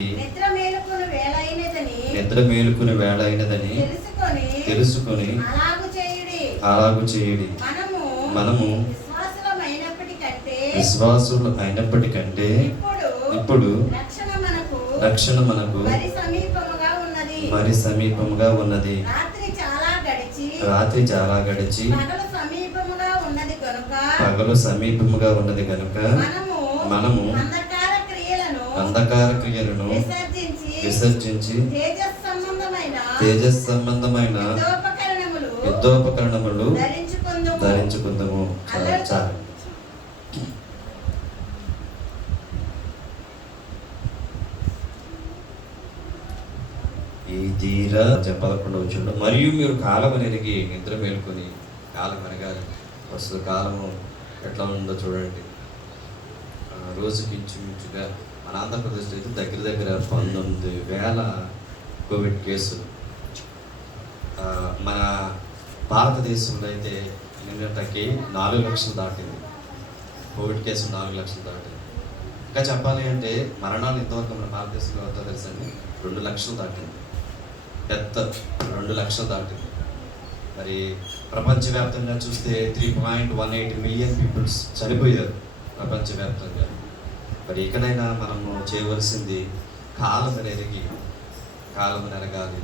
నిద్ర మేలుకుని వేళ అయినదని తెలుసుకొని అలాగు చేయుడి. మనము విశ్వాసులు అయినప్పటికంటే ఇప్పుడు రక్షణ మనకు మరి సమీపముగా ఉన్నది. రాత్రి చాలా గడిచి పగలు సమీపముగా ఉన్నది కనుక మనము అంధకార క్రియలను విసర్జించి తేజస్ సంబంధమైన యుద్ధోపకరణములు ధరించుకుందాము. చాలు. ఈ తీరా 11వ వచనం, మరియు మీరు కాలం ఎరిగి నిద్ర మేలుకొని. కాలం అనగానే ప్రస్తుత కాలము ఎట్లా ఉందో చూడండి. రోజుకి ఇంచుమించుగా మన ఆంధ్రప్రదేశ్లో అయితే దగ్గర 19,000 కోవిడ్ కేసులు. మన భారతదేశంలో అయితే నిన్నటికి 4 లక్షలు దాటింది. కోవిడ్ కేసులు 4 లక్షలు దాటింది. ఇంకా చెప్పాలి అంటే మరణాలు ఇంతవరకు మన భారతదేశంలో ఎంతో తెలుసండి, 2 లక్షలు దాటింది. డెత్ 2 లక్షలు దాటింది. మరి ప్రపంచవ్యాప్తంగా చూస్తే 3.18 మిలియన్ పీపుల్స్ చనిపోయారు ప్రపంచవ్యాప్తంగా. మరి ఇకనైనా మనము చేయవలసింది కాలం ఎరిగి కాలం ఎరగాలి.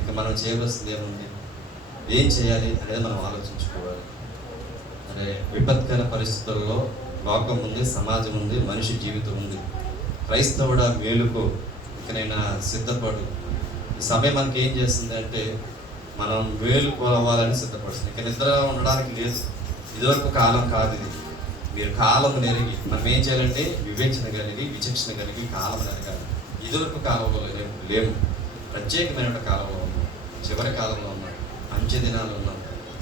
ఇక మనం చేయవలసింది ఏముంది, ఏం చేయాలి అనేది మనం ఆలోచించుకోవాలి. అరే, విపత్కర పరిస్థితుల్లో లోకం ఉంది, సమాజం ఉంది, మనిషి జీవితం ఉంది. క్రైస్తవుడా మేలుకో, ఇకనైనా సిద్ధపడు. ఈ సమయం మనకి ఏం చేస్తుంది అంటే మనం మేలుకోవాలని సిద్ధపడుతుంది. ఇక నిద్ర ఉండడానికి లేదు. ఇదివరకు కాలం కాదు ఇది. మీరు కాలం నెరిగి మనం ఏం చేయాలంటే వివేచన కలిగి విచక్షణ కలిగి కాలం నెరగాలి. ఇదివరకు కాలంలో లేము, ప్రత్యేకమైన కాలంలో ఉన్నాం, చివరి కాలంలో ఉన్నాం, అంచె దినాలు ఉన్నాం.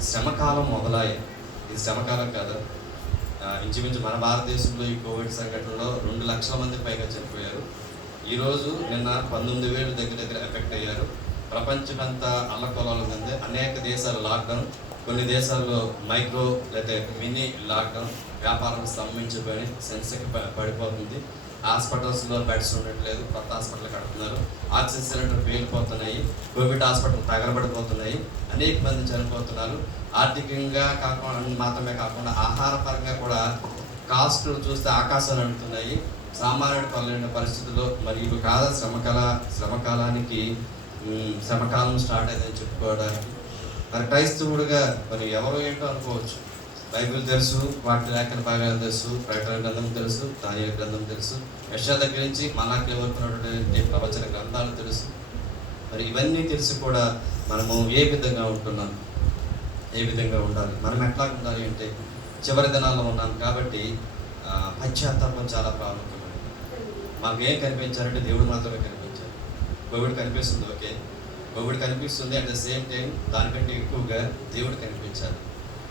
శ్రమకాలం మొదలాయి. ఇది శ్రమకాలం కాదు. ఇంచుమించు మన భారతదేశంలో ఈ కోవిడ్ సంఘటనలో 2 లక్షల మంది పైగా చనిపోయారు. ఈరోజు నిన్న 19,000 దగ్గర ఎఫెక్ట్ అయ్యారు. ప్రపంచమంతా అల్లకొలాలు ఉంది. అనేక దేశాలు లాక్డౌన్, కొన్ని దేశాల్లో మైక్రో లేదా మినీ లాక్డౌన్. వ్యాపారం స్తంభించిపోయి సెన్సెక్ పడిపోతుంది. హాస్పిటల్స్లో బెడ్స్ ఉండట్లేదు, కొత్త హాస్పిటల్ కడుతున్నారు. ఆక్సిజన్ సిలిండర్ పేలిపోతున్నాయి, కోవిడ్ హాస్పిటల్ తగలబడిపోతున్నాయి, అనేక మంది చనిపోతున్నారు. ఆర్థికంగా కాకుండా మాత్రమే కాకుండా ఆహారపరంగా కూడా కాస్టులు చూస్తే ఆకాశాలు అంటున్నాయి. సామాన్యుడు పనులైన పరిస్థితుల్లో మరి ఇవి కాదా శ్రమకాలం స్టార్ట్ అయిందని చెప్పుకోవడానికి. మరి క్రైస్తవుడుగా మరి ఎవరు ఏంటో అనుకోవచ్చు. బైబిల్ తెలుసు, వాటి లేఖన భాగాలు తెలుసు, ప్రకటన గ్రంథం తెలుసు, దానియేలు గ్రంథం తెలుసు, యెషయా దగ్గర నుంచి మలాకి వరకు ఉన్నటువంటి ప్రవచన గ్రంథాలు తెలుసు. మరి ఇవన్నీ తెలిసి కూడా మనము ఏ విధంగా ఉంటున్నాం, ఏ విధంగా ఉండాలి, మనం ఎట్లా ఉండాలి అంటే చివరి దినాల్లో ఉన్నాం కాబట్టి పశ్చాత్తాపం చాలా ప్రాముఖ్యమైనది. మాకు ఏం కనిపించారంటే దేవుడు మాత్రమే కనిపించారు. కోవిడ్ కనిపిస్తుంది, ఓకే, కోవిడ్ కనిపిస్తుంది. అట్ ద సేమ్ టైం దానికంటే ఎక్కువగా దేవుడు కనిపించాలి.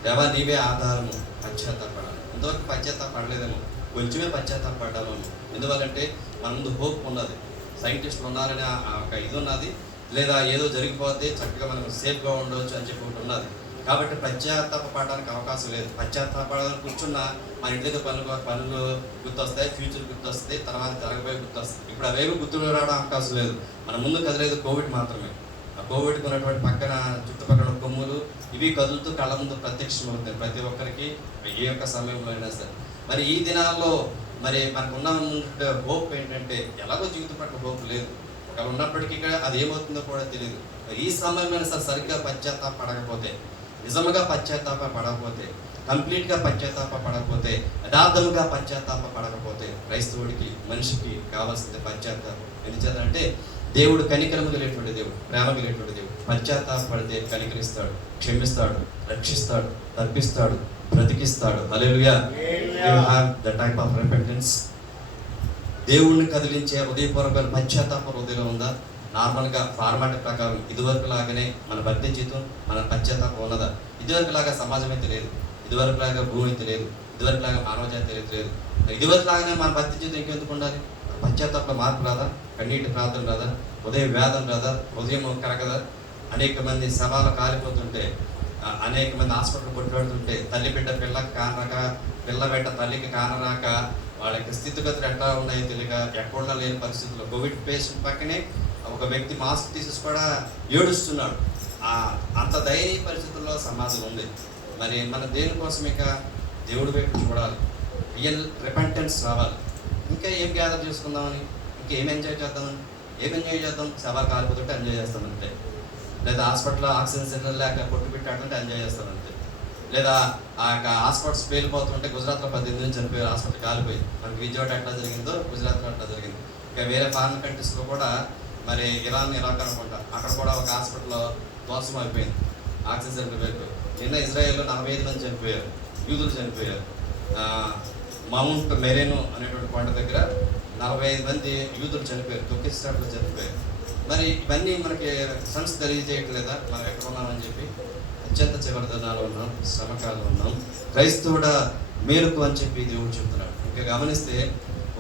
దేవా నీవే ఆధారము, పశ్చాత్తాపడాలి. ఇంతవరకు పశ్చాత్తాపడలేదేమో, కొంచెమే పశ్చాత్తాపడ్డాము. ఎందువల్లంటే మన ముందు హోప్ ఉన్నది, సైంటిస్టులు ఉన్నారని ఒక ఇది ఉన్నది, లేదా ఏదో జరిగిపోతే చక్కగా మనం సేఫ్గా ఉండవచ్చు అని చెప్పి ఒకటి ఉన్నది. కాబట్టి పశ్చాత్తాపడడానికి అవకాశం లేదు. పశ్చాత్తాపడాలని కూర్చున్నా మన ఇంటి దగ్గర పనులు గుర్తొస్తాయి, ఫ్యూచర్ గుర్తొస్తాయి, తర్వాత జరగబోయే గుర్తొస్తాయి. ఇప్పుడు అవేవి గుర్తులు రావడం అవకాశం లేదు. మన ముందు కదిలేదు కోవిడ్ మాత్రమే. ఆ కోవిడ్కి ఉన్నటువంటి పక్కన చుట్టుపక్కల కొమ్ములు ఇవి కదులుతూ కళ్ళ ముందు ప్రత్యక్షమవుతాయి ప్రతి ఒక్కరికి ఏ ఒక్క సమయంలో అయినా సరే. మరి ఈ దినాల్లో మరి మనకు ఉన్న హోప్ ఏంటంటే ఎలాగో జీవితం పట్ల హోప్ లేదు. ఒకవేళ ఉన్నప్పటికీ అది ఏమవుతుందో కూడా తెలియదు. ఈ సమయమైనా సరే సరిగ్గా పశ్చాత్తాపడకపోతే, నిజముగా పశ్చాత్తాపడకపోతే, కంప్లీట్గా పశ్చాత్తాపడకపోతే, యథార్థముగా పశ్చాత్తాపడకపోతే క్రైస్తవుడికి మనిషికి కావాల్సింది పశ్చాత్తాపం. ఎందుచేతంటే దేవుడు కనికరము కలిగినటువంటి దేవుడు, ప్రేమ కలిగినటువంటి దేవుడు. పశ్చాత్తాపడితే కనికరిస్తాడు, క్షమిస్తాడు, రక్షిస్తాడు, తప్పిస్తాడు, బ్రతికిస్తాడు. Hallelujah. You have the type of repentance. దేవుణ్ణి కదిలించే హృదయపూర్వక పశ్చాత్తాప హృదయంలో ఉందా? నార్మల్గా ఫార్మాట్ ప్రకారం ఇదివరకు లాగానే మన భక్తి జీవితం, మన పశ్చాత్తాపం ఉన్నదా? ఇదివరకు లాగా సమాజం అయితే లేదు, ఇదివరకు లాగా భూమి అయితే లేదు, ఇదివరకు లాగా మానవ జాతి అయితే లేదు. ఇదివరకు లాగానే మన భక్తి జీవితం ఇంకెందుకు ఉండాలి? పశ్చాత్తాప మార్పు రాదా? కన్నీటి ప్రార్థన రాదా? ఉదయం వేదన రాదా? హృదయం కరగదా? అనేక మంది శవాలు కాలిపోతుంటే, అనేక మంది హాస్పిటల్ కొట్టుబడుతుంటే, తల్లి బిడ్డ పిల్లకి కానరాక, పిల్ల బిడ్డ తల్లికి కానరాక వాళ్ళ యొక్క స్థితిగతులు ఎట్లా ఉన్నాయో తెలియక ఎక్కడ లేని పరిస్థితుల్లో కోవిడ్ పేషెంట్ పక్కనే ఒక వ్యక్తి మాస్క్ తీసేసి కూడా ఏడుస్తున్నాడు. అంత దయనీయ పరిస్థితుల్లో సమాజం ఉంది. మరి మన దేనికోసం ఇక దేవుడి వైపు చూడాలి, రియల్ రిపెంటెన్స్ రావాలి. ఇంకా ఏం గ్యాదర్ చేసుకుందామని, ఇంకా ఏం ఎంజాయ్ చేద్దాం, శవాలు కాలిపోతుంటే ఎంజాయ్ చేస్తామంటే, లేదా హాస్పిటల్లో ఆక్సిజన్ సిలిండర్ లేక కొట్టు పెట్టాలంటే ఎంజాయ్ చేస్తామంటే, లేదా ఆ యొక్క హాస్పిటల్స్ పేలిపోతుంటే గుజరాత్లో 18 మంది చనిపోయారు, హాస్పిటల్ కాలిపోయి. మనకి విజయవాడ ఎట్లా జరిగిందో గుజరాత్లో అట్లా జరిగింది. ఇంకా వేరే ఫారిన్ కంట్రీస్లో కూడా మరి ఇరాక్ అనుకుంటా, అక్కడ కూడా ఒక హాస్పిటల్లో ధ్వంసం అయిపోయింది, ఆక్సిజన్ సిలిండర్ అయిపోయి. నిన్న ఇజ్రాయెల్లో 45 మంది చనిపోయారు, యూదులు చనిపోయారు. మౌంట్ మెరేను అనేటువంటి కొండ దగ్గర 45 మంది యూదులు చనిపోయారు, తొక్కిస్టాట్లో చనిపోయారు. మరి ఇవన్నీ మనకి సన్స్ తెలియజేయట్లేదా మనం ఎక్కడ ఉన్నామని చెప్పి? అత్యంత చివరి దినాలు ఉన్నాం, శ్రమకాలం ఉన్నాం. క్రైస్తవుడా మేలుకు అని చెప్పి దేవుడు చెప్తున్నాడు. ఇంకా గమనిస్తే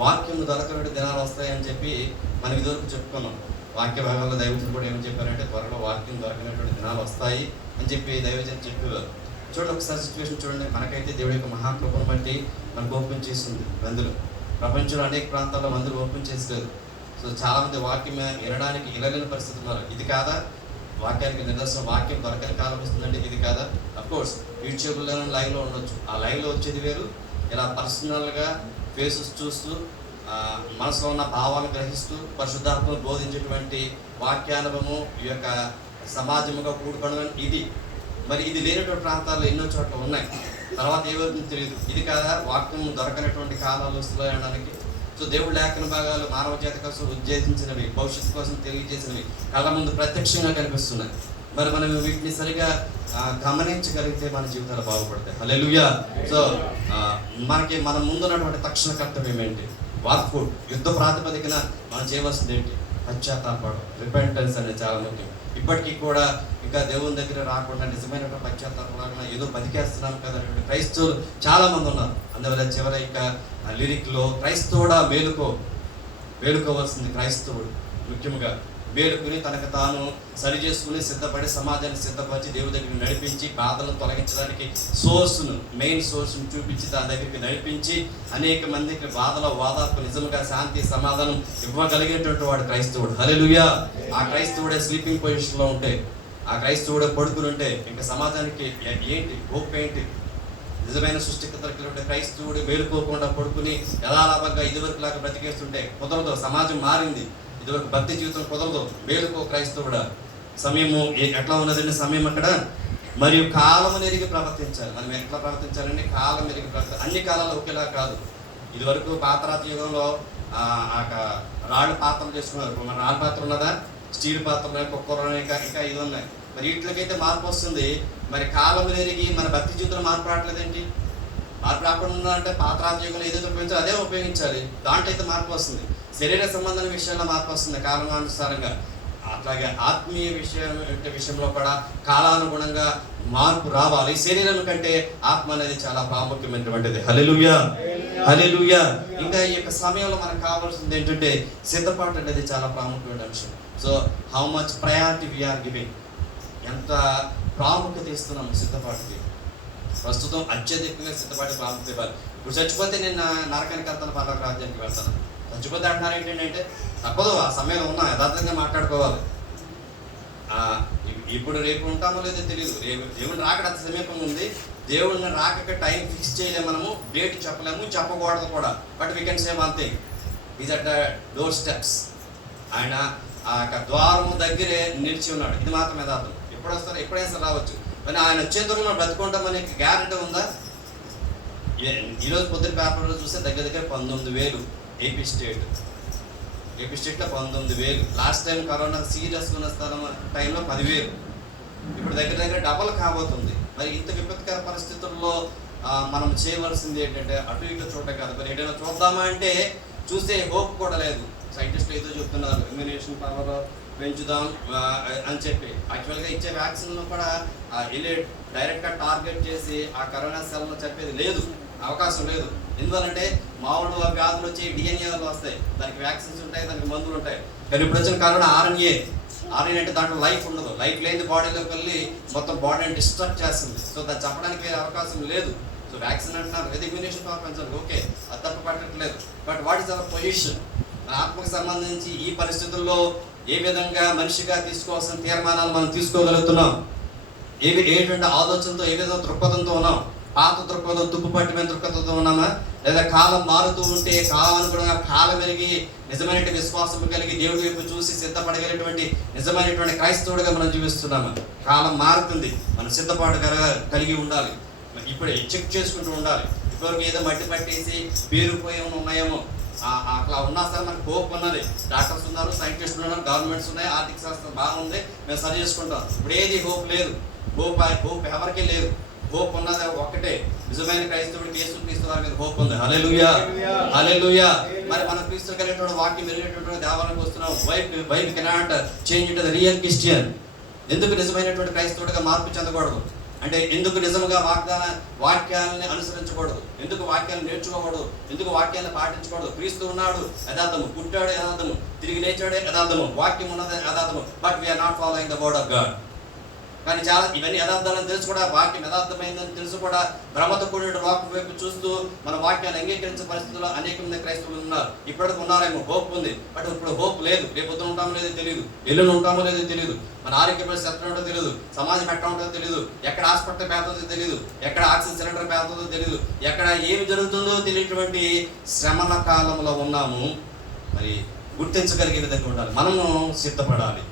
వాక్యం దొరకబడి దినాలు వస్తాయని చెప్పి మనం ఇదివరకు చెప్పుకున్నాం. వాక్య భాగంలో దైవజనులు కూడా ఏమని చెప్పారంటే త్వరలో వాక్యం దొరకనటువంటి దినాలు వస్తాయి అని చెప్పి దైవజనులు చెప్పేవారు. చూడండి ఒకసారి సిచ్యువేషన్ చూడండి. మనకైతే దేవుడి యొక్క మహాకృపను బట్టి మనకు ఓపెన్ చేస్తుంది మందులు. ప్రపంచంలో అనేక ప్రాంతాల్లో మందులు ఓపెన్ చేసలేదు. సో చాలామంది వాక్యం వినడానికి వినలేని పరిస్థితి ఉన్నారు. ఇది కాదా వాక్యానికి నిదర్శనం? వాక్యం దొరకని కాలం వస్తుందండి, ఇది కాదా? అఫ్కోర్స్ యూట్యూబ్లో లైవ్లో ఉండొచ్చు, ఆ లైవ్లో వచ్చేది వేరు. ఇలా పర్సనల్గా ఫేసెస్ చూస్తూ మనసులో ఉన్న భావాలను గ్రహిస్తూ పరిశుద్ధాత్మను బోధించేటువంటి వాక్యానుభవము ఈ యొక్క సమాజముగా కూడుకోవడం ఇది. మరి ఇది లేనటువంటి ప్రాంతాల్లో ఎన్నో చోట్ల ఉన్నాయి. తర్వాత ఏమవుతుందో తెలియదు. ఇది కాదా వాక్యం దొరకనటువంటి కాలాలు వస్తున్నాయి అనడానికి? సో దేవుడు లేఖన భాగాలు మానవ జాతి కోసం ఉద్దేశించినవి, భవిష్యత్తు కోసం తెలియజేసినవి కళ్ళ ముందు ప్రత్యక్షంగా కనిపిస్తున్నాయి. మరి మనం వీటిని సరిగా గమనించగలిగితే మన జీవితాలు బాగుపడతాయి. హల్లెలూయా. సో మనకి మన ముందున్నటువంటి తక్షణ కర్తవ్యం ఏంటి? వార్ఫుడ్ యుద్ధ ప్రాతిపదికన మనం చేయవలసింది ఏంటి? పశ్చాత్తాపడం, రిపెంటెన్స్ అనేది చాలా ముఖ్యం. ఇప్పటికీ కూడా ఇంకా దేవుని దగ్గర రాకుండా నిజమైన పశ్చాత్తాపం ఏదో బతికేస్తున్నాం కదా క్రైస్తవులు చాలా మంది ఉన్నారు. అందువల్ల చివరి ఇంకా లిరిక్లో క్రైస్తవుడా మేలుకోవాల్సింది క్రైస్తవుడు ముఖ్యంగా మేలుకుని తనకు తాను సరి చేసుకుని సిద్ధపడి సమాజాన్ని సిద్ధపరిచి దేవుడి దగ్గరికి నడిపించి బాధలను తొలగించడానికి మెయిన్ సోర్స్ను చూపించి దాని దగ్గరికి నడిపించి అనేక మందికి బాధల వాదాలకు నిజంగా శాంతి సమాధానం ఇవ్వగలిగేటువంటి వాడు క్రైస్తవుడు. హల్లెలూయా. ఆ క్రైస్తవుడే స్లీపింగ్ పొజిషన్లో ఉంటే, ఆ క్రైస్తవుడే పడుకుని ఉంటే ఇంకా సమాజానికి ఏంటి హోప్ ఏంటి? నిజమైన సృష్టికర్తలు ఉంటే క్రైస్తవుడు మేలుకోకుండా పడుకుని యథాలాభంగా ఇదివరకు లాగా బ్రతికేస్తుంటే కుదరదు. సమాజం మారింది, ఇదివరకు భక్తి జీవితం కుదరదు. మేలుకో క్రైస్తవుడా. సమయము ఎట్లా ఉన్నదండి? సమయం అక్కడ మరియు కాలం ఎరిగి ప్రవర్తించాలి. మనం ఎట్లా ప్రవర్తించాలండి? కాలం ఎరిగి అన్ని కాలాలు ఒకేలా కాదు. ఇదివరకు పాతరాతి యుగంలో రాళ్ళు పాత్రలు చేసుకున్నారు. మన రాళ్ళ పాత్ర ఉన్నదా? స్టీల్ పాత్రలు, కుక్కర్, ఇంకా ఇది ఉన్నాయి. మరి వీటికైతే మార్పు వస్తుంది. మరి కాలం ఎరిగి మన భక్తి జీవితంలో మార్పు రావట్లేదేంటి? మార్పు రాకుండా అంటే పాతరాతి యుగంలో ఏదైతే ఉపయోగించాలో అదే ఉపయోగించాలి. దాంట్లో అయితే మార్పు వస్తుంది. శరీర సంబంధమైన విషయాల్లో మార్పు వస్తుంది కాలానుసారంగా. అట్లాగే ఆత్మీయ విషయంలో కూడా కాలానుగుణంగా మార్పు రావాలి. శరీరం కంటే ఆత్మ అనేది చాలా ప్రాముఖ్యమైనటువంటిది. హల్లెలూయా, హల్లెలూయా. ఇంకా ఈ యొక్క సమయంలో మనకు కావాల్సింది ఏంటంటే సిద్ధపాటు అనేది చాలా ప్రాముఖ్యమైన అంశం. So how much priority we are giving, ఎంత ప్రాముఖ్యత ఇస్తున్నాము సిద్ధపాటుకి? ప్రస్తుతం అత్యధికంగా సిద్ధపాటు ప్రాముఖ్యత ఇవ్వాలి. ఇప్పుడు చచ్చిపోతే నేను నరకానికి వెళ్తాను, పర్లోక రాజ్యానికి వెళ్తాను. చచ్చిపోతే అంటున్నారు ఏంటంటే తప్పదు, ఆ సమయంలో ఉన్నా యథార్థంగా మాట్లాడుకోవాలి. ఇప్పుడు రేపు ఉంటామో లేదో తెలియదు. రేపు దేవుని రాకడ అంత సమీపంగా ఉంది. దేవుడిని రాకక టైం ఫిక్స్ చేయలేము, మనము డేట్ చెప్పలేము, చెప్పకూడదు కూడా. But we can say one thing, is at the door steps. ఆయన ఆ యొక్క ద్వారము దగ్గరే నిలిచి ఉన్నాడు. ఇది మాత్రం యథార్థం. ఎప్పుడు వస్తారు? ఎప్పుడైనా రావచ్చు. కానీ ఆయన వచ్చేందుకు మనం బ్రతుకుంటాం అనే గ్యారెంటీ ఉందా? ఈరోజు పొద్దున్న పేపర్లో చూస్తే దగ్గర 19,000 ఏపీ స్టేట్లో 19,000. లాస్ట్ టైం కరోనా సీరియస్గా ఉన్న టైంలో 10,000. ఇప్పుడు దగ్గర డబల్ కాబోతుంది. మరి ఇంత విపత్కర పరిస్థితుల్లో మనం చేయవలసింది ఏంటంటే అటు ఇటు చూడటం కాదు, మరి ఏదైనా చూద్దామా అంటే చూస్తే హోప్ కూడా లేదు. సైంటిస్టులు ఏదో చెప్తున్నారు, ఇమ్యునేషన్ పవర్ పెంచుదాం అని చెప్పి. యాక్చువల్గా ఇచ్చే వ్యాక్సిన్లో కూడా వెళ్ళి డైరెక్ట్గా టార్గెట్ చేసి ఆ కరోనా సెల్ను చెప్పేది లేదు, అవకాశం లేదు. ఎందువల్లంటే మామూలు వ్యాధులు వచ్చి డిఎన్ఏలు వస్తాయి, దానికి వ్యాక్సిన్స్ ఉంటాయి, దానికి మందులు ఉంటాయి. కానీ ఇప్పుడు వచ్చిన కరోనా ఆర్ఎన్ఏ అంటే దాంట్లో లైఫ్ ఉండదు. లైఫ్ లేని బాడీలోకి వెళ్ళి మొత్తం బాడీని డిస్ట్రక్ట్ చేస్తుంది. సో దాన్ని చెప్పడానికి వేరే అవకాశం లేదు. సో వ్యాక్సిన్ అంటున్నారు, ఏది ఇమ్యూనేషన్ పవర్ పెంచాలి, ఓకే, అది తప్పు పట్టట్లేదు. But what is our position? మన ఆత్మకు సంబంధించి ఈ పరిస్థితుల్లో ఏ విధంగా మనిషిగా తీసుకోవాల్సిన తీర్మానాలు మనం తీసుకోగలుగుతున్నాం? ఏటువంటి ఆలోచనతో, ఏ విధంగా దృక్పథంతో ఉన్నాం? పాత దృక్పథం, తుప్పుపట్టిమైన దృక్పథంతో ఉన్నామా? లేదా కాలం మారుతూ ఉంటే కాలానుగుణంగా కాలం పెరిగి నిజమైనటువంటి విశ్వాసం కలిగి దేవుడి వైపు చూసి సిద్ధపడగలిగినటువంటి నిజమైనటువంటి క్రైస్తవుడిగా మనం జీవిస్తున్నామా? కాలం మారుతుంది, మనం సిద్ధపాటు కలిగి ఉండాలి. ఇప్పుడే చెక్ చేసుకుంటూ ఉండాలి. ఇప్పటివరకు ఏదో మట్టి పట్టేసి పేరుపోయి ఉన్నాయేమో, అట్లా ఉన్నా సరే మనకు హోప్ ఉన్నది. డాక్టర్స్ ఉన్నారు, సైంటిస్టులు ఉన్నారు, గవర్నమెంట్స్ ఉన్నాయి, ఆర్థిక శాస్త్రం బాగుంది, మేము సరి చేసుకుంటాం. ఇప్పుడు ఏది హోప్ లేదు, హోప్ ఎవరికీ లేదు. హోప్ ఉన్నది ఒక్కటే, నిజమైన క్రైస్తవుడికి యేసుక్రీస్తు వారి మీద హోప్ ఉంది. హల్లెలూయా, హల్లెలూయా. మరి మనం క్రీస్తు కలిగినటువంటి వాక్యం వెళ్ళేటటువంటి దేవాలయానికి వస్తున్నాం. Why we cannot change it the real Christian? ఎందుకు నిజమైనటువంటి క్రైస్తవుడిగా మార్పు చెందకూడదు? అంటే ఎందుకు నిజంగా వాక్యాలని అనుసరించకూడదు? ఎందుకు వాక్యాలను నేర్చుకోకూడదు? ఎందుకు వాక్యాలను పాటించకూడదు? క్రీస్తు ఉన్నాడు, యథార్థము, పుట్టాడు, యథార్థము, తిరిగి లేచాడే, యథార్థము, వాక్యం ఉన్నది, యథార్థము. But we are not following the word of God. కానీ చాలా ఇవన్నీ యథార్థాలను తెలుసు కూడా, వాక్యం యథార్థమైందని తెలుసు కూడా, భ్రమతో కూడిన వాక్యం వైపు చూస్తూ మన వాక్యాన్ని అంగీకరించే పరిస్థితుల్లో అనేక మంది క్రైస్తవులు ఉన్నారు. ఇప్పటికి ఉన్నారేమో, హోప్ ఉంది, బట్ ఇప్పుడు హోప్ లేదు. రేపు పొద్దున ఉంటామో లేదో తెలియదు, ఎల్లుండి ఉంటామో లేదో తెలియదు, మన ఆరోగ్య పరిస్థితి ఎట్లా ఉంటుందో తెలియదు, సమాజం ఎట్లా ఉంటుందో తెలియదు, ఎక్కడ హాస్పిటల్ పేరుతుందో తెలియదు, ఎక్కడ ఆక్సిజన్ సిలిండర్ పేరుతుందో తెలియదు, ఎక్కడ ఏమి జరుగుతుందో తెలియటువంటి శ్రమల కాలంలో ఉన్నాము. మరి గుర్తించగలిగే విధంగా ఉండాలి. మనము సిద్ధపడాలి.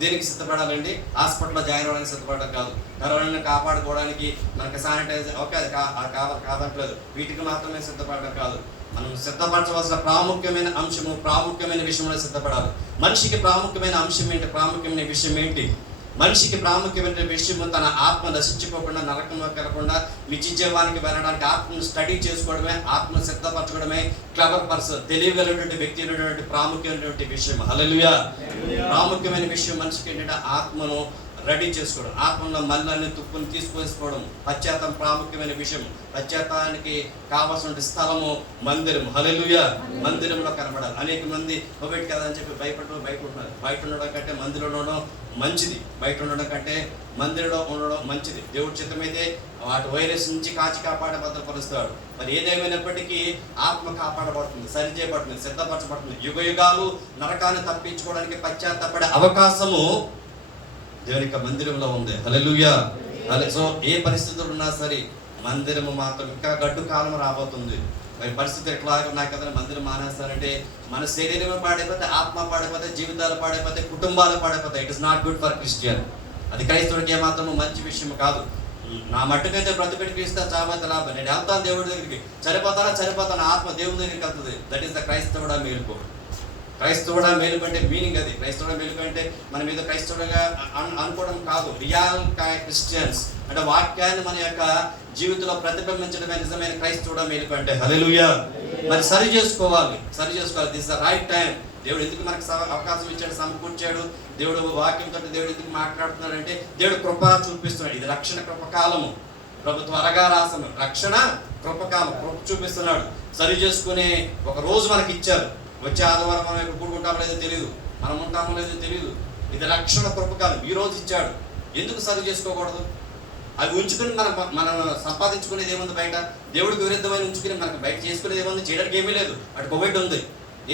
దేనికి సిద్ధపడాలండి? హాస్పిటల్లో జాయిన్ అవ్వడానికి సిద్ధపడడం కాదు, కరోనాని కాపాడుకోవడానికి మనకి శానిటైజర్, ఓకే, అది కాదట్లేదు, వీటికి మాత్రమే సిద్ధపడడం కాదు. మనం సిద్ధపరచవలసిన ప్రాముఖ్యమైన అంశము, ప్రాముఖ్యమైన విషయంలో సిద్ధపడాలి. మనిషికి ప్రాముఖ్యమైన అంశం ఏంటి? ప్రాముఖ్యమైన విషయం ఏంటి? మనిషికి ప్రాముఖ్యమైన విషయం తన ఆత్మ నశించుకోకుండా, నరకంలో కలగకుండా నిత్య జీవానికి వెళ్ళడానికి ఆత్మను స్టడీ చేసుకోవడమే, ఆత్మను సిద్ధపరచుకోవడమే క్లవర్ పర్సన్, తెలియగలిగినటువంటి వ్యక్తి అయినటువంటి ప్రాముఖ్యమైనటువంటి విషయం. హల్లెలూయా. ప్రాముఖ్యమైన విషయం మనిషికి ఏంటంటే ఆత్మను రెడీ చేసుకోవడం, ఆత్మలో మళ్ళీ తుప్పుని తీసుకొసుకోవడం. పశ్చాత్తాపం ప్రాముఖ్యమైన విషయం. పశ్చాత్తాపానికి కావాల్సిన స్థలము మందిరం. హల్లెలూయా. మందిరంలో కనబడాలి. అనేక మంది బయట కదా అని చెప్పి భయపడుతున్నారు. బయట ఉండడం కంటే మందిరంలో ఉండడం మంచిది, బయట ఉండడం కంటే మందిరంలో ఉండడం మంచిది. దేవుడి చిత్తమైతే వాటి వైరస్ నుంచి కాపాడి భద్రపరుస్తాడు. మరి ఏదేమైనప్పటికీ ఆత్మ కాపాడబడుతుంది, సరి చేయబడుతుంది, సిద్ధపరచబడుతుంది. యుగాలు నరకాన్ని తప్పించుకోవడానికి పశ్చాత్తాపడే అవకాశము దేవుని యొక్క మందిరంలో ఉంది. హల్లెలూయా. సో ఏ పరిస్థితులు ఉన్నా సరే మందిరము మాత్రం, ఇంకా గడ్డు కాలం రాబోతుంది. మరి పరిస్థితి ఎట్లా ఉన్నాయి కదా, మందిరం మానేస్తారంటే మన శరీరం పాడైపోతే, ఆత్మ పాడైపోతే, జీవితాలు పాడైపోతే, కుటుంబాలు పాడైపోతాయి. It is not good for Christian. అది క్రైస్తవుడికి ఏమాత్రము మంచి విషయం కాదు. నా మట్టుకైతే బ్రతిపెట్టి క్రీస్తా చావైతే లాభం. నేను వెళ్తాను దేవుడి దగ్గరికి, చనిపోతాను, ఆత్మ దేవుడి దగ్గరికి వెళ్తుంది. దట్ ఈస్ ద క్రైస్తవుడా మేలుకో. క్రైస్తవుడా మేలుకు అంటే మీనింగ్ అది. క్రైస్తవుడా మేలుకు అంటే మన మీద క్రైస్తవుడిగా అనుకోవడం కాదు. రియల్ క్రిస్టియన్స్ అంటే వాక్యాన్ని మన యొక్క జీవితంలో ప్రతిబింబించడమే నిజమైన క్రైస్తవుడా మేలుకు అంటే. హల్లెలూయా. మరి సరి చేసుకోవాలి. This is the right time. దేవుడు ఎందుకు మనకు అవకాశం ఇచ్చాడు, సమకూర్చాడు. దేవుడు వాక్యంతో దేవుడు ఎందుకు మాట్లాడుతున్నాడు అంటే దేవుడు కృప చూపిస్తున్నాడు. ఇది రక్షణ కృపకాలము. ప్రభు త్వరగా రాసము, రక్షణ కృపకాలం, కృప చూపిస్తున్నాడు. సరి చేసుకునే ఒక రోజు మనకి ఇచ్చారు. వచ్చే ఆదివారం మనం ఇక్కడ కూడుకుంటామో లేదో తెలియదు, మనం ఉంటామో లేదో తెలియదు. ఇది రక్షణ కృపకాలం, ఈ రోజు ఇచ్చాడు. ఎందుకు సరి చేసుకోకూడదు? అవి ఉంచుకుని మనం సంపాదించుకునేది ఏముంది? బయట దేవుడికి విరుద్ధమైన ఉంచుకుని మనకు బయట చేసుకునేది ఏముంది? చేయడానికి ఏమీ లేదు. అటు కోవిడ్ ఉంది,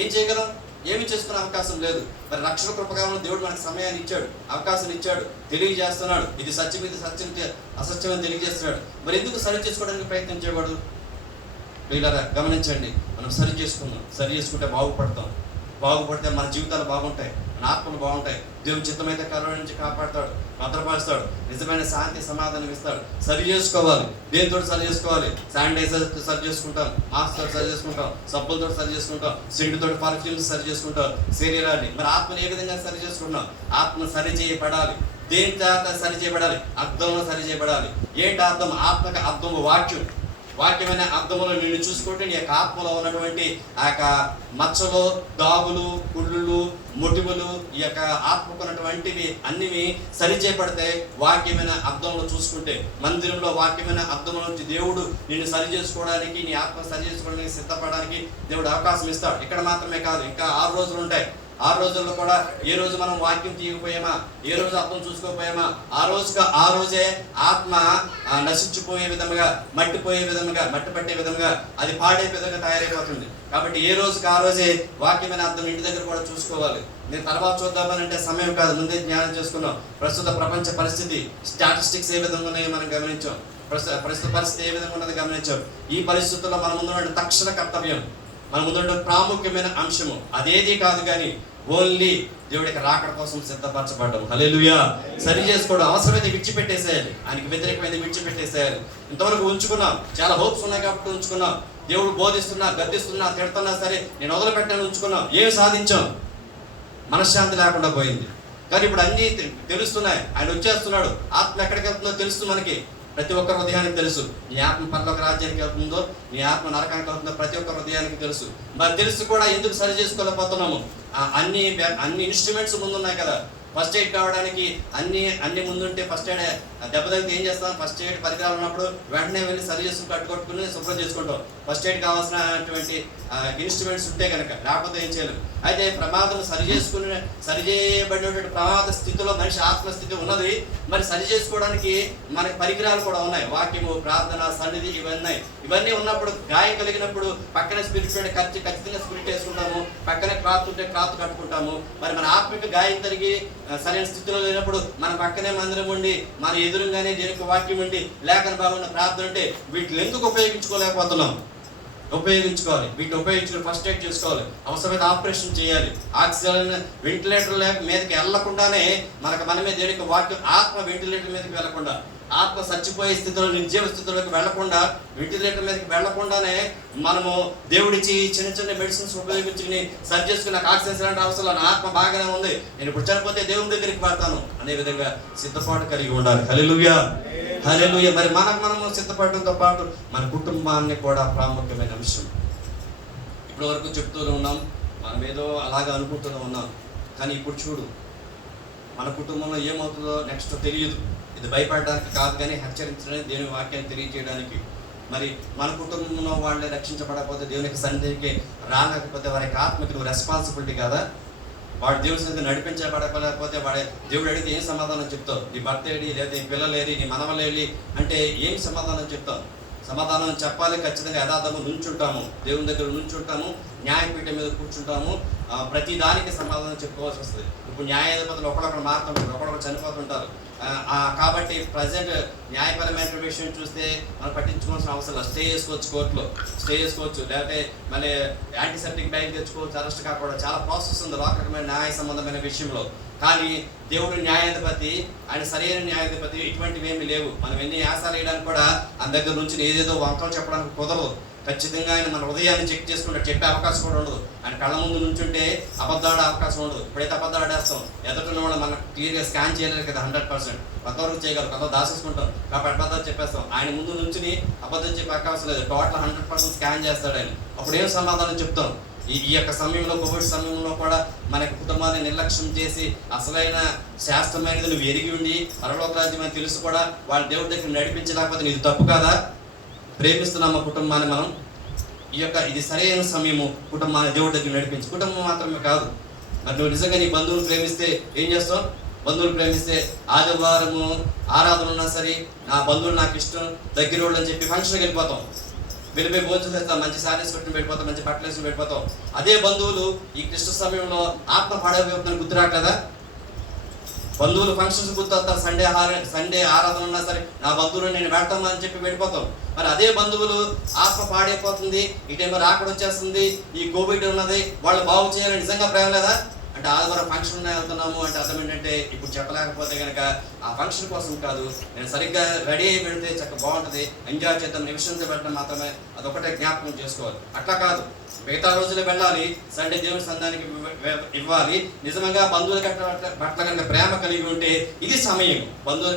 ఏం చేయగలం? ఏమి చేసుకునే అవకాశం లేదు. మరి రక్షణ కృపకాలంలో దేవుడు మనకు సమయాన్ని ఇచ్చాడు, అవకాశం ఇచ్చాడు, తెలియజేస్తున్నాడు. ఇది సత్యం, ఇది సత్యం, అసత్యం తెలియజేస్తున్నాడు. మరి ఎందుకు సరి చేసుకోవడానికి ప్రయత్నం చేయకూడదు? వీళ్ళరా గమనించండి, మనం సరి చేసుకుంటే బాగుపడితే మన జీవితాలు బాగుంటాయి, మన ఆత్మలు బాగుంటాయి. దేవుని చిత్తమైతే కరోనా నుంచి కాపాడుతాడు, భద్రపరుస్తాడు, నిజమైన శాంతి సమాధానం ఇస్తాడు. సరి చేసుకోవాలి. దేనితో సరి చేసుకోవాలి? శానిటైజర్ సరి చేసుకుంటాం, మాస్క్ తోటి సరి చేసుకుంటాం, సబ్బులతో సరి చేసుకుంటాం, సెంటుతో పర్ఫ్యూమ్స్ సరి చేసుకుంటాం శరీరాన్ని. మరి ఆత్మను ఏ విధంగా సరి చేసుకుంటున్నాం? ఆత్మ సరి చేయబడాలి. దేని తర్వాత సరి చేయబడాలి? అర్థంలో సరి చేయబడాలి. ఏంటి అర్థం? ఆత్మక అర్థము వాక్యం. వాక్యమైన అర్థములో నిన్ను చూసుకుంటే నీ యొక్క ఆత్మలో ఉన్నటువంటి ఆ యొక్క మచ్చలు, దాగులు, కుళ్ళు, మొటిములు, ఈ యొక్క ఆత్మకున్నటువంటివి అన్నివి సరిచేయబడితే వాక్యమైన అర్థంలో చూసుకుంటే, మందిరంలో వాక్యమైన అర్థంలో నుంచి దేవుడు నిన్ను సరి చేసుకోవడానికి, నీ ఆత్మ సరి చేసుకోవడానికి, సిద్ధపడడానికి దేవుడు అవకాశం ఇస్తాడు. ఇక్కడ మాత్రమే కాదు, ఇంకా 6 రోజులు ఉంటాయి. 6 రోజుల్లో కూడా ఏ రోజు మనం వాక్యం తీయకపోయామా, ఏ రోజు అర్థం చూసుకోకపోయామా, ఆ రోజే ఆత్మ నశించిపోయే విధముగా, మట్టిపోయే విధముగా, మట్టి పట్టే విధంగా, అది పాడే విధంగా తయారైపోతుంది. కాబట్టి ఏ రోజుకి ఆ రోజే వాక్యమైన అర్థం ఇంటి దగ్గర కూడా చూసుకోవాలి. నేను తర్వాత చూద్దామని అంటే సమయం కాదు, ముందే జ్ఞానం చేసుకున్నాం. ప్రస్తుత ప్రపంచ పరిస్థితి, స్టాటిస్టిక్స్ ఏ విధంగా ఉన్నాయో మనం గమనించాం. ప్రస్తుత పరిస్థితి ఏ విధంగా ఉన్నది గమనించాం. ఈ పరిస్థితుల్లో మన ముందు తక్షణ కర్తవ్యం, మన ముందు ప్రాముఖ్యమైన అంశము అదేది కాదు కానీ ఓన్లీ దేవుడికి రాకడ కోసం సిద్ధపరచబడ్డాము. హల్లెలూయా. సరి చేసుకోవడం, అవసరమైతే విడిచిపెట్టేసేయాలి, ఆయనకి వ్యతిరేకమైంది విడిచిపెట్టేసేయాలి. ఇంతవరకు ఉంచుకున్నాం, చాలా హోప్స్ ఉన్నాయి కాబట్టి ఉంచుకున్నాం. దేవుడు బోధిస్తున్నా, గద్దిస్తున్నా, తిడుతున్నా సరే నేను వదిలిపెట్టాను, ఉంచుకున్నాం. ఏం సాధించాం? మనశ్శాంతి లేకుండా పోయింది. కానీ ఇప్పుడు అన్నీ తెలుస్తున్నాయి, ఆయన వచ్చేస్తున్నాడు. ఆత్మ ఎక్కడికి వెళ్తుందో తెలుస్తుంది మనకి, ప్రతి ఒక్క హృదయానికి తెలుసు. నీ ఆత్మ పరలోక రాజ్యానికి వెళ్తుందో, నీ ఆత్మ నరకానికి వెళ్తుందో ప్రతి ఒక్క హృదయానికి తెలుసు. మరి తెలుసు కూడా ఎందుకు సరి చేసుకోలేకపోతున్నాము? అన్ని ఇన్స్ట్రుమెంట్స్ ముందున్నాయి కదా. ఫస్ట్ ఎయిడ్ కావడానికి అన్ని ముందుంటే ఫస్ట్ ఎయిడ్ దెబ్బ తగిలితే ఏం చేస్తాం? ఫస్ట్ ఎయిడ్ పరికరాలు ఉన్నప్పుడు వెంటనే వెళ్ళి సరి చేసుకుని కట్టుకొట్టుకుని శుభ్రం చేసుకుంటాం. ఫస్ట్ ఎయిడ్ కావాల్సినటువంటి ఇన్స్ట్రుమెంట్స్ ఉంటే కనుక, లేకపోతే ఏం చేయలేము. అయితే ప్రమాదం సరి చేయబడినటువంటి ప్రమాద స్థితిలో మనిషి ఆత్మస్థితి ఉన్నది. మరి సరి చేసుకోవడానికి మనకి పరికరాలు కూడా ఉన్నాయి. వాక్యము, ప్రార్థన, సన్నిధి ఇవన్నీ ఉన్నప్పుడు, గాయం కలిగినప్పుడు పక్కన స్పిరిట్ ఉంటే ఖచ్చితంగా స్పిరిట్ వేసుకుంటాము, పక్కనే క్లాత్ ఉంటే క్లాత్ కట్టుకుంటాము. మరి మన ఆత్మకి గాయం కలిగి సరైన స్థితిలో లేనప్పుడు మన పక్కనే మందిరం ఉండి, మన ఎదురుగానే దేనికి వాక్యం ఉండి, లేఖన బాగున్న ప్రార్థన ఉంటే వీటిని ఎందుకు ఉపయోగించుకోలేకపోతున్నాం? ఉపయోగించుకోవాలి. వీటిని ఉపయోగించుకొని ఫస్ట్ ఎయిడ్ చేసుకోవాలి. అవసరమైతే ఆపరేషన్ చేయాలి. ఆక్సిజన్ వెంటిలేటర్ మీదకి వెళ్ళకుండానే మనమే దేవునికి వాక్యం, ఆత్మ వెంటిలేటర్ మీదకి వెళ్ళకుండా, ఆత్మ చచ్చిపోయే స్థితిలో, నిర్జీవ స్థితిలోకి వెళ్లకుండా, వెంటిలేటర్ మీదకి వెళ్లకుండానే మనము దేవుడిచ్చి చిన్న మెడిసిన్స్ ఉపయోగించుకుని సరి చేసుకుని నాకు ఆక్సిజన్ సిలిండర్ అవసరం, నా ఆత్మ బాగానే ఉంది, నేను ఇప్పుడు చనిపోతే దేవుని దగ్గరికి పడతాను అనే విధంగా సిద్ధపాటు కలిగి ఉండాలి. హల్లెలూయా, హల్లెలూయా. మరి మనము సిద్ధపడడంతో పాటు మన కుటుంబాన్ని కూడా ప్రాముఖ్యమైన అంశం. ఇప్పటి వరకు చెప్తూనే ఉన్నాం, మనం ఏదో అలాగా అనుకుంటూనే ఉన్నాం. కానీ ఇప్పుడు చూడు, మన కుటుంబంలో ఏమవుతుందో నెక్స్ట్ తెలియదు. ఇది భయపడడానికి కాదు కానీ హెచ్చరించడానికి, దేవుని వాక్యాన్ని తెలియజేయడానికి. మరి మన కుటుంబంలో వాళ్ళే రక్షించబడకపోతే, దేవునికి సన్నిధికి రాలేకపోతే వారికి ఆత్మకి నువ్వు రెస్పాన్సిబిలిటీ కదా. వాడు దేవుని సన్నిధి నడిపించబడకపోతే వాడే దేవుడు అడిగితే ఏం సమాధానం చెప్తావు? నీ భర్త ఏడి, లేదా నీ పిల్లలేరి, నీ మనవలేరి అంటే ఏం సమాధానం చెప్తావు? సమాధానం చెప్పాలి. ఖచ్చితంగా యథార్థము నుంచుంటాము, దేవుని దగ్గర నుంచుంటాము, న్యాయపీఠం మీద కూర్చుంటాము. ప్రతి దానికి సమాధానం చెప్పుకోవాల్సి వస్తుంది. ఇప్పుడు న్యాయాధిపతులు ఒకడొకరు మారుతుంటారు, ఒకడొకరు చనిపోతుంటారు. కాబట్టి ప్రజెంట్ న్యాయపరమైన విషయం చూస్తే మనం పట్టించుకోవాల్సిన అవసరం లేదు. స్టే చేసుకోవచ్చు, కోర్టులో స్టే చేసుకోవచ్చు, లేకపోతే మళ్ళీ యాంటీసెప్టిక్ బయలు తెచ్చుకోవచ్చు, అరెస్ట్ కాకుండా చాలా ప్రాసెస్ ఉంది లోకమైన న్యాయ సంబంధమైన విషయంలో. కానీ దేవుడు న్యాయాధిపతి, ఆయన సరైన న్యాయాధిపతి. ఇటువంటివి ఏమి లేవు. మనం ఎన్ని యాసాలు వేయడానికి కూడా ఆయన దగ్గర నుంచి ఏదేదో వంకలు చెప్పడానికి కుదరదు. ఖచ్చితంగా ఆయన మన హృదయాన్ని చెక్ చేసుకుంటాడు, చెప్పే అవకాశం కూడా ఉండదు. ఆయన కళ్ళ ముందు నుంచుంటే అబద్ధాడే అవకాశం ఉండదు. ఇప్పుడైతే అబద్ధాడేస్తాం, ఎదుటిన కూడా మనం క్లియర్గా స్కాన్ చేయలేదు కదా. 100% కొంతవరకు చేయగలరు, కొంత దాచేసుకుంటాం కాబట్టి అబద్ధాలు చెప్పేస్తాం. ఆయన ముందు నుంచుని అబద్ధం చెప్పే అవకాశం లేదు. టోటల్ 100% స్కాన్ చేస్తాడు ఆయన. అప్పుడు ఏం సమాధానం చెప్తాం? ఈ యొక్క సమయంలో, కోవిడ్ సమయంలో కూడా మన కుటుంబాన్ని నిర్లక్ష్యం చేసి అసలైన శాస్త్రమైనది నువ్వు ఎరిగి ఉండి పరలోక రాజ్యం అని తెలుసు కూడా వాళ్ళ దేవుడి దగ్గర నడిపించలేకపోతే నీది తప్పు కాదా? ప్రేమిస్తున్నాము కుటుంబాన్ని మనం. ఇది సరైన సమయము కుటుంబాన్ని దేవుడి దగ్గర నడిపించి. కుటుంబం మాత్రమే కాదు, మరి నువ్వు నిజంగా నీ బంధువులు ప్రేమిస్తే ఏం చేస్తావు? బంధువులు ప్రేమిస్తే ఆదివారము ఆరాధన ఉన్నా సరే, నా బంధువులు నాకు ఇష్టం, దగ్గర వాళ్ళు అని చెప్పి ఫంక్షన్కి వెళ్ళిపోతాం. వెళ్ళిపోయి భోజనం చేస్తాం, మంచి శారీస్ పెట్టుకుని వెళ్ళిపోతాం, మంచి బట్టలు వేసుకుని వెళ్ళిపోతాం. అదే బంధువులు ఈ క్లిష్ట సమయంలో ఆత్మ పాడైపోతుందని గుర్తు రాకలేదా? బంధువులు ఫంక్షన్స్ గుర్తొస్తారు, సండే ఆరాధన ఉన్నా సరే నా బంధువులు నేను వెళ్తాను అని చెప్పి వెళ్ళిపోతాం. మరి అదే బంధువులు ఆత్మ పాడైపోతుంది, ఇటేమో రాకడ వచ్చేస్తుంది, ఈ కోవిడ్ ఉన్నది, వాళ్ళు బాగు చేయాలని నిజంగా ప్రేమ లేదా? అంటే ఆదివారం ఫంక్షన్ వెళ్తున్నాము అంటే అర్థం ఏంటంటే ఇప్పుడు చెప్పలేకపోతే కనుక ఆ ఫంక్షన్ కోసం కాదు, నేను సరిగ్గా రెడీ అయ్యి వెళితే చక్కగా బాగుంటుంది, ఎంజాయ్ చేద్దాం, నిమిషంతో వెళ్ళడం మాత్రమే, అదొకటే జ్ఞాపకం చేసుకోవాలి. అట్లా కాదు, మిగతా రోజులు వెళ్ళాలి, సండే దేవుని సంఘానికి ఇవ్వాలి. నిజంగా బంధువుల పట్ల కనుక ప్రేమ కలిగి ఉంటే ఇది సమయం. బంధువుల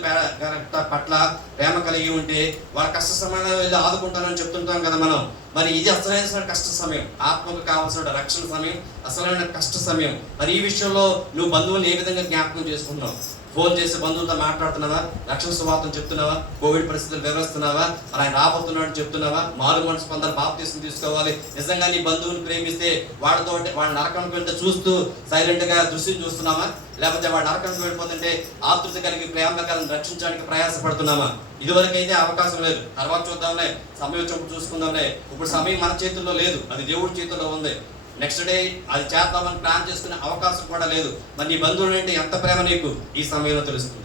పట్ల ప్రేమ కలిగి ఉంటే వాళ్ళ కష్ట సమయంలో వెళ్ళి ఆదుకుంటానని చెప్తుంటాం కదా మనం. మరి ఇది అసలైన కష్ట సమయం, ఆత్మకు కావాల్సిన రక్షణ సమయం, అసలైన కష్ట సమయం. మరి ఈ విషయంలో నువ్వు బంధువులు ఏ విధంగా జ్ఞాపకం చేసుకుంటున్నావు? ఫోన్ చేసి బంధువులతో మాట్లాడుతున్నావా? రక్షణ సువార్తను చెప్తున్నావా? కోవిడ్ పరిస్థితులు వివరిస్తున్నావా? మరి ఆయన రాబోతున్నాడు చెప్తున్నావా? మారు మనసు పొందాలి, బాప్తీసం తీసుకోవాలి. నిజంగా నీ బంధువుని ప్రేమిస్తే వాళ్ళ నరకానికి వెళ్తే చూస్తూ సైలెంట్గా దృష్టిని చూస్తున్నామా? లేకపోతే వాడు నరకానికి వెళ్ళిపోతుంటే ఆతృత కలిగి ప్రేమకాలను రక్షించడానికి ప్రయాసపడుతున్నామా? ఇదివరకు అయితే అవకాశం లేదు, తర్వాత చూద్దాంలే, సమయం వచ్చినప్పుడు చూసుకుందాంలే. ఇప్పుడు సమయం మన చేతుల్లో లేదు, అది దేవుడి చేతుల్లో ఉంది. నెక్స్ట్ డే అది చేద్దామని ప్లాన్ చేసుకునే అవకాశం కూడా లేదు. మరి నీ బంధువులు అంటే ఎంత ప్రేమ నీకు ఈ సమయంలో తెలుస్తుంది.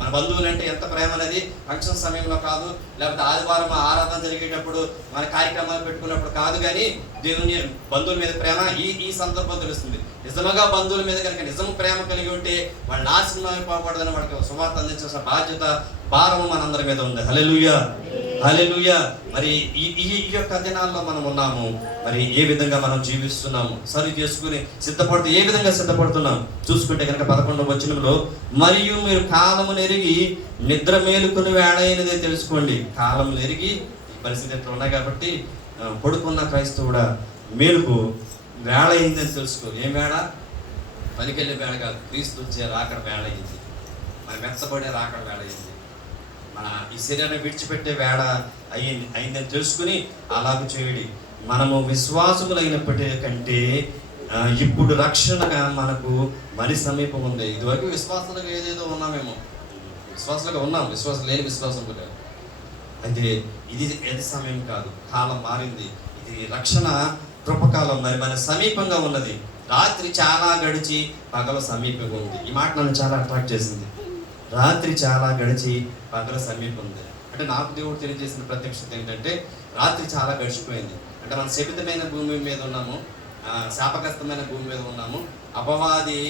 మన బంధువులు అంటే ఎంత ప్రేమ అనేది ఫంక్షన్ సమయంలో కాదు, లేకపోతే ఆదివారం ఆరాధన జరిగేటప్పుడు మన కార్యక్రమాలు పెట్టుకున్నప్పుడు కాదు, కానీ దేవుని బంధువుల మీద ప్రేమ ఈ సందర్భం తెలుస్తుంది. నిజంగా బంధువుల మీద కనుక నిజం ప్రేమ కలిగి ఉంటే వాళ్ళు నాశనం అయిపోకూడదని వాళ్ళకి సువార్త అందించాల్సిన బాధ్యత, భారము మనందరి మీద ఉంది. హల్లెలూయా, హల్లెలూయా. మరి ఈ యొక్క దినాల్లో మనం ఉన్నాము. మరి ఏ విధంగా మనం జీవిస్తున్నాము, సరి చేసుకుని సిద్ధపడుతూ ఏ విధంగా సిద్ధపడుతున్నాం చూసుకుంటే కనుక 11వ వచనంలో, మరియు మీరు కాలము నెరిగి నిద్ర మేలుకుని వేళ అయినదే తెలుసుకోండి. కాలం నెరిగి ఈ పరిస్థితులు ఉన్నాయి కాబట్టి పడుకున్న క్రైస్తవుడా మేలుకు, వేళ అయిందని తెలుసుకో. ఏం వేళ? పనికెళ్ళే వేళ కాదు, క్రీస్తు వచ్చే రాకడ వేళ అయింది. మరి మెత్తబడే రాకడ వేళ అయింది. మన ఈ శరీరాన్ని విడిచిపెట్టే వేళ అయిందని తెలుసుకుని అలాగ చేయడి. మనము విశ్వాసములైనప్పటికంటే ఇప్పుడు రక్షణగా మనకు మరి సమీపం ఉంది. ఇదివరకు విశ్వాసాలుగా ఏదేదో ఉన్నామేమో, విశ్వాసాలుగా ఉన్నాం, విశ్వాసం లేని విశ్వాసం కూడా. అయితే ఇది సమయం కాదు, కాలం మారింది. ఇది రక్షణ కృపకాలం, మరి మన సమీపంగా ఉన్నది. రాత్రి చాలా గడిచి పగల సమీపంగా ఉంది. ఈ మాట నన్ను చాలా అట్రాక్ట్ చేసింది. రాత్రి చాలా గడిచి పగల సమీపం ఉంది అంటే నాకు దేవుడు తెలియజేసిన ప్రత్యక్షత ఏంటంటే రాత్రి చాలా గడిచిపోయింది. అంటే మనం శపితమైన భూమి మీద ఉన్నాము, శాపగ్రస్తమైన భూమి మీద ఉన్నాము. అపవాది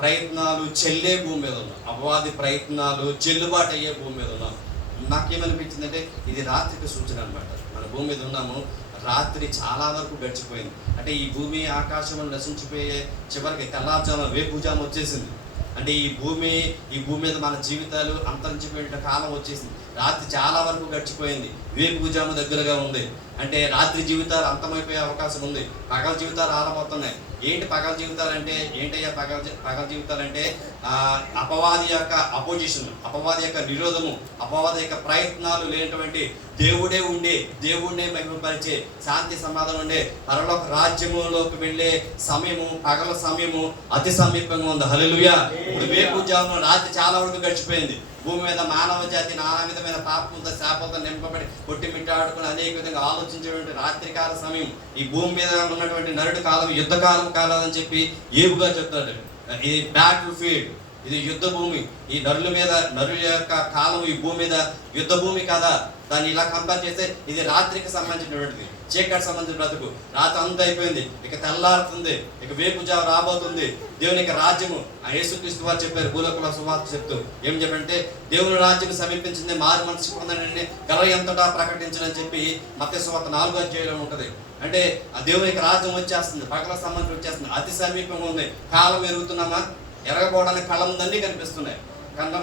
ప్రయత్నాలు చెల్లే భూమి మీద ఉన్నాం, అపవాది ప్రయత్నాలు చెల్లుబాటు అయ్యే భూమి మీద ఉన్నాం. నాకేమనిపించిందంటే ఇది రాత్రికి సూచన అనమాట. మన భూమి మీద ఉన్నాము, రాత్రి చాలా వరకు గడిచిపోయింది. అంటే ఈ భూమి ఆకాశం నశించిపోయే చివరికి తెల్లారుజాము వేకుజాము వచ్చేసింది. అంటే ఈ భూమి మీద మన జీవితాలు అంతరించిపోయిన కాలం వచ్చేసింది. రాత్రి చాలా వరకు గడిచిపోయింది, వేకుజాము దగ్గరగా ఉంది. అంటే రాత్రి జీవితాలు అంతమైపోయే అవకాశం ఉంది, పగల జీవితాలు ఆరంభవుతున్నాయి. ఏంటి పగల జీవితాలు అంటే? ఏంటయ్యా పగల జీవితాలు అంటే? అపవాది యొక్క అపోజిషన్, అపవాది యొక్క నిరోధము, అపవాది యొక్క ప్రయత్నాలు లేనటువంటి దేవుడే ఉండే, దేవుడినే మహిమపరిచే, శాంతి సమాధానం ఉండే పరలోక రాజ్యములోకి వెళ్ళే సమయము పగల సమయము అతి సమీపంగా ఉంది. హల్లెలూయా. ఇప్పుడు వేకుజాము రాత్రి చాలా వరకు గడిచిపోయింది. భూమి మీద మానవ జాతి నానా విధమైన పాపంతో శాపంతో నింపబడి కొట్టిమిట్టాడుకుని అనేక విధంగా ఆలోచించేటువంటి రాత్రికాల సమయం. ఈ భూమి మీద ఉన్నటువంటి నరుడి కాలం యుద్ధకాలం కాలని చెప్పి ఏవుగా చెప్తాడు. ఇది బ్యాటిల్ ఫీల్డ్, ఇది యుద్ధ భూమి. ఈ నరుల యొక్క కాలం ఈ భూమి మీద యుద్ధ భూమి కదా. దాన్ని ఇలా కంపేర్ చేస్తే ఇది రాత్రికి సంబంధించినటువంటిది, చీకటి సంబంధించిన బ్రతుకు. రాత్రి అంతా అయిపోయింది, ఇక తెల్లారుతుంది, ఇక వేకుజాము రాబోతుంది. దేవుని యొక్క రాజ్యము యేసుక్రీస్తు వారు చెప్పారు భూలోకంలో సువార్త చెప్తూ. ఏం చెప్పంటే దేవుని రాజ్యం సమీపించింది, మారు మనసు పొందండి, గల ఎంతటా ప్రకటించని చెప్పి మత్తయి సువార్త 4వ అధ్యాయంలో ఉంటుంది. అంటే ఆ దేవుని యొక్క రాజ్యం వచ్చేస్తుంది, పగల సంబంధం వచ్చేస్తుంది, అతి సమీపంగా ఉంది. కాలం ఎరుగుతున్నామా? ఎరగపోవడానికి కళ్ళ ముందు అన్నీ కనిపిస్తున్నాయి,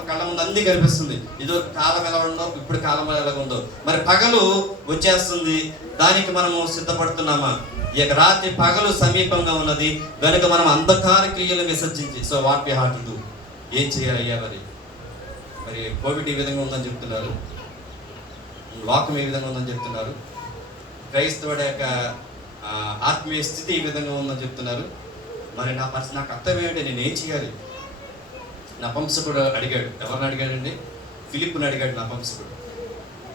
కళ్ళ ముందు అన్నీ కనిపిస్తుంది. ఇది కాలం ఎలా ఉందో, ఇప్పుడు కాలం ఎలా ఉందో. మరి పగలు వచ్చేస్తుంది, దానికి మనము సిద్ధపడుతున్నామా? ఈ యొక్క రాత్రి పగలు సమీపంగా ఉన్నది కనుక మనం అంధకార క్రియలు విసర్జించి, so what we have to do, ఏం చేయాలయ్యా? మరి కోవిడ్ ఈ విధంగా ఉందని చెప్తున్నారు, లోకం ఏ విధంగా ఉందని చెప్తున్నారు, క్రైస్తవుడి యొక్క ఆత్మీయ స్థితి ఈ విధంగా ఉందని చెప్తున్నారు. మరి నా కర్తవ్యం ఏంటి? నేను ఏం చేయాలి? నపుంసకుడు అడిగాడు. ఎవరిని అడిగాడండి? ఫిలిప్పుని అడిగాడు నపుంసకుడు.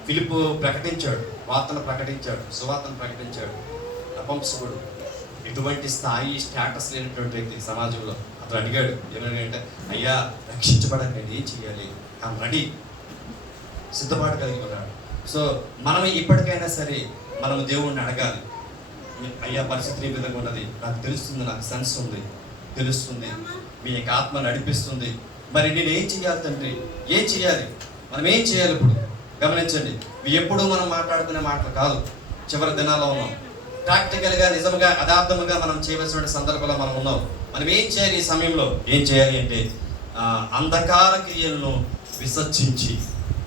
ఫిలిప్పు ప్రకటించాడు, వార్తను ప్రకటించాడు, సువార్తను ప్రకటించాడు. నపుంసకుడు ఎటువంటి స్థాయి స్టేటస్ లేనటువంటి వ్యక్తి సమాజంలో. అతను అడిగాడు, ఏమడిగాడంటే, అయ్యా రక్షించబడక నేను ఏం చేయాలి? ఐఎమ్ రెడీ, సిద్ధపాటు కలిగి ఉన్నాడు. సో మనం ఇప్పటికైనా సరే మనం దేవుణ్ణి అడగాలి. అయ్యా పరిస్థితి ఈ విధంగా ఉన్నది, నాకు తెలుస్తుంది, నాకు సెన్స్ ఉంది, తెలుస్తుంది, మీ యొక్క ఆత్మ నడిపిస్తుంది. మరి నేను ఏం చేయాలి తండ్రి? ఏం చేయాలి? మనం ఏం చేయాలి? ఇప్పుడు గమనించండి, ఎప్పుడు మనం మాట్లాడుకునే మాటలు కాదు. చివరి దినాల్లో ఉన్నాం, ప్రాక్టికల్గా నిజంగా యథార్థముగా మనం చేయవలసిన సందర్భంలో మనం ఉన్నాం. మనం ఏం చేయాలి? ఈ సమయంలో ఏం చేయాలి అంటే అంధకార క్రియలను విసర్జించి,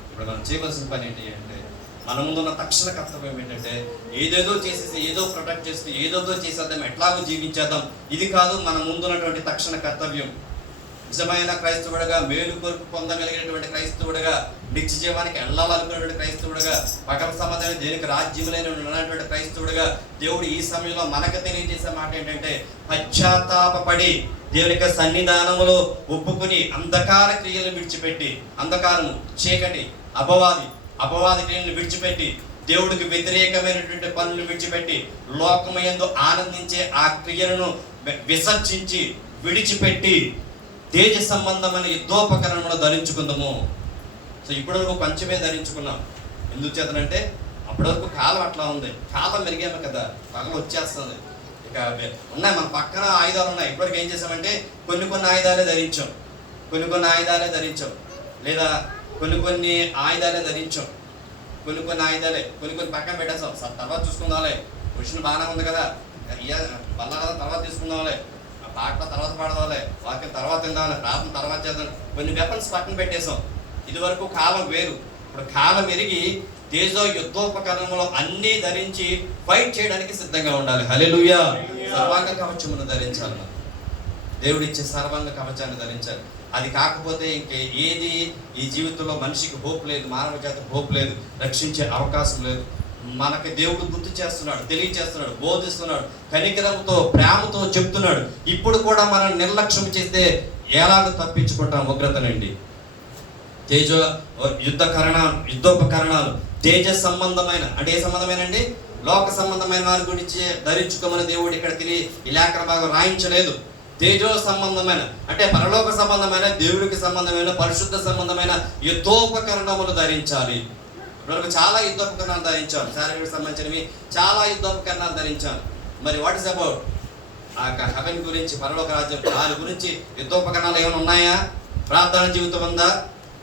ఇప్పుడు మనం చేయవలసిన పని ఏంటి అంటే మన ముందున్న తక్షణ కర్తవ్యం ఏంటంటే ఏదేదో చేసేసి, ఏదో ప్రొటెక్ట్ చేసి, ఏదోదో చేసేద్దాం, ఎట్లాగో జీవించేద్దాం, ఇది కాదు మన ముందున్నటువంటి తక్షణ కర్తవ్యం. నిజమైన క్రైస్తవుడుగా, మేలు కొరకు పొందగలిగినటువంటి క్రైస్తవుడుగా, నిత్య జీవానికి వెళ్ళాలనుకున్నటువంటి క్రైస్తవుడుగా, పగల సంబంధమైన దేనికి రాజ్యములైన ఉన్నటువంటి క్రైస్తవుడుగా దేవుడు ఈ సమయంలో మనకు తెలియజేసే మాట ఏంటంటే, పశ్చాత్తాపపడి దేవుని సన్నిధానములో ఒప్పుకుని అంధకార క్రియలను విడిచిపెట్టి, అంధకారము, చీకటి, అపవాది క్రియలను విడిచిపెట్టి, దేవుడికి వ్యతిరేకమైనటువంటి పనులు విడిచిపెట్టి, లోకమయందు ఆనందించే ఆ క్రియలను విసర్జించి విడిచిపెట్టి తేజ సంబంధమైన యుద్ధోపకరణను ధరించుకుందాము. సో ఇప్పటి వరకు కొంచెమే ధరించుకున్నాం. ఎందుకు చేతనంటే అప్పటి వరకు కాలం అట్లా ఉంది, కాలం మెరిగాము కదా, పగలు వచ్చేస్తుంది. ఇక ఉన్నాయి మన పక్కన ఆయుధాలు ఉన్నాయి. ఇప్పటివరకు ఏం చేసామంటే కొన్ని ఆయుధాలే ధరించాం, కొన్ని ఆయుధాలే ధరించాం, లేదా కొన్ని ఆయుధాలే ధరించాం, కొన్ని ఆయుధాలే కొన్ని పక్కన పెట్టేస్తాం. తర్వాత చూసుకుందాంలే, పొజిషన్ బాగానే ఉంది కదా, వల్ల కదా, తర్వాత తీసుకుందాంలే, పాట తర్వాత పాడదాంలే, వాక్యం తర్వాత తిందాంలే, ప్రార్థన తర్వాత చేద్దాం. కొన్ని వెపన్స్ పక్కన పెట్టేసాం. ఇది వరకు కాలం వేరు, ఇప్పుడు కాలం ఎరిగి తేజో యుద్ధోపకరణములు అన్నీ ధరించి ఫైట్ చేయడానికి సిద్ధంగా ఉండాలి. హల్లెలూయా. సర్వాంగ కవచమును ధరించాలి, దేవుడిచ్చే సర్వాంగ కవచాన్ని ధరించాలి. అది కాకపోతే ఇంకే ఏది ఈ జీవితంలో మనిషికి హోప్ లేదు, మానవ జాతికి హోప్ లేదు, రక్షించే అవకాశం లేదు. మనకి దేవుడు గుర్తు చేస్తున్నాడు, తెలియజేస్తున్నాడు, బోధిస్తున్నాడు, కనికరంతో, ప్రేమతో చెప్తున్నాడు. ఇప్పుడు కూడా మనం నిర్లక్ష్యం చేస్తే ఎలాగో తప్పించుకుంటాం ఉగ్రతనండి. తేజో యుద్ధోపకరణాలు తేజ సంబంధమైన, అంటే ఏ సంబంధమైనండి? లోక సంబంధమైన వారి గురించి ధరించుకోమని దేవుడు ఇక్కడ ఈ లేఖన భాగం రాయించలేదు. తేజో సంబంధమైన అంటే పరలోక సంబంధమైన, దేవుడికి సంబంధమైన, పరిశుద్ధ సంబంధమైన యుద్ధోపకరణములు ధరించాలి. ఇప్పటివరకు చాలా యుద్ధోపకరణాలు ధరించాను, శారీరక సంబంధించినవి చాలా యుద్ధోపకరణాలు ధరించాను. మరి వాట్ ఇస్ అబౌట్ ఆ హెవెన్ గురించి, పరలోక రాజ్యం, దాని గురించి యుద్ధోపకరణాలు ఏమైనా ఉన్నాయా? ప్రార్థన జీవితం ఉందా?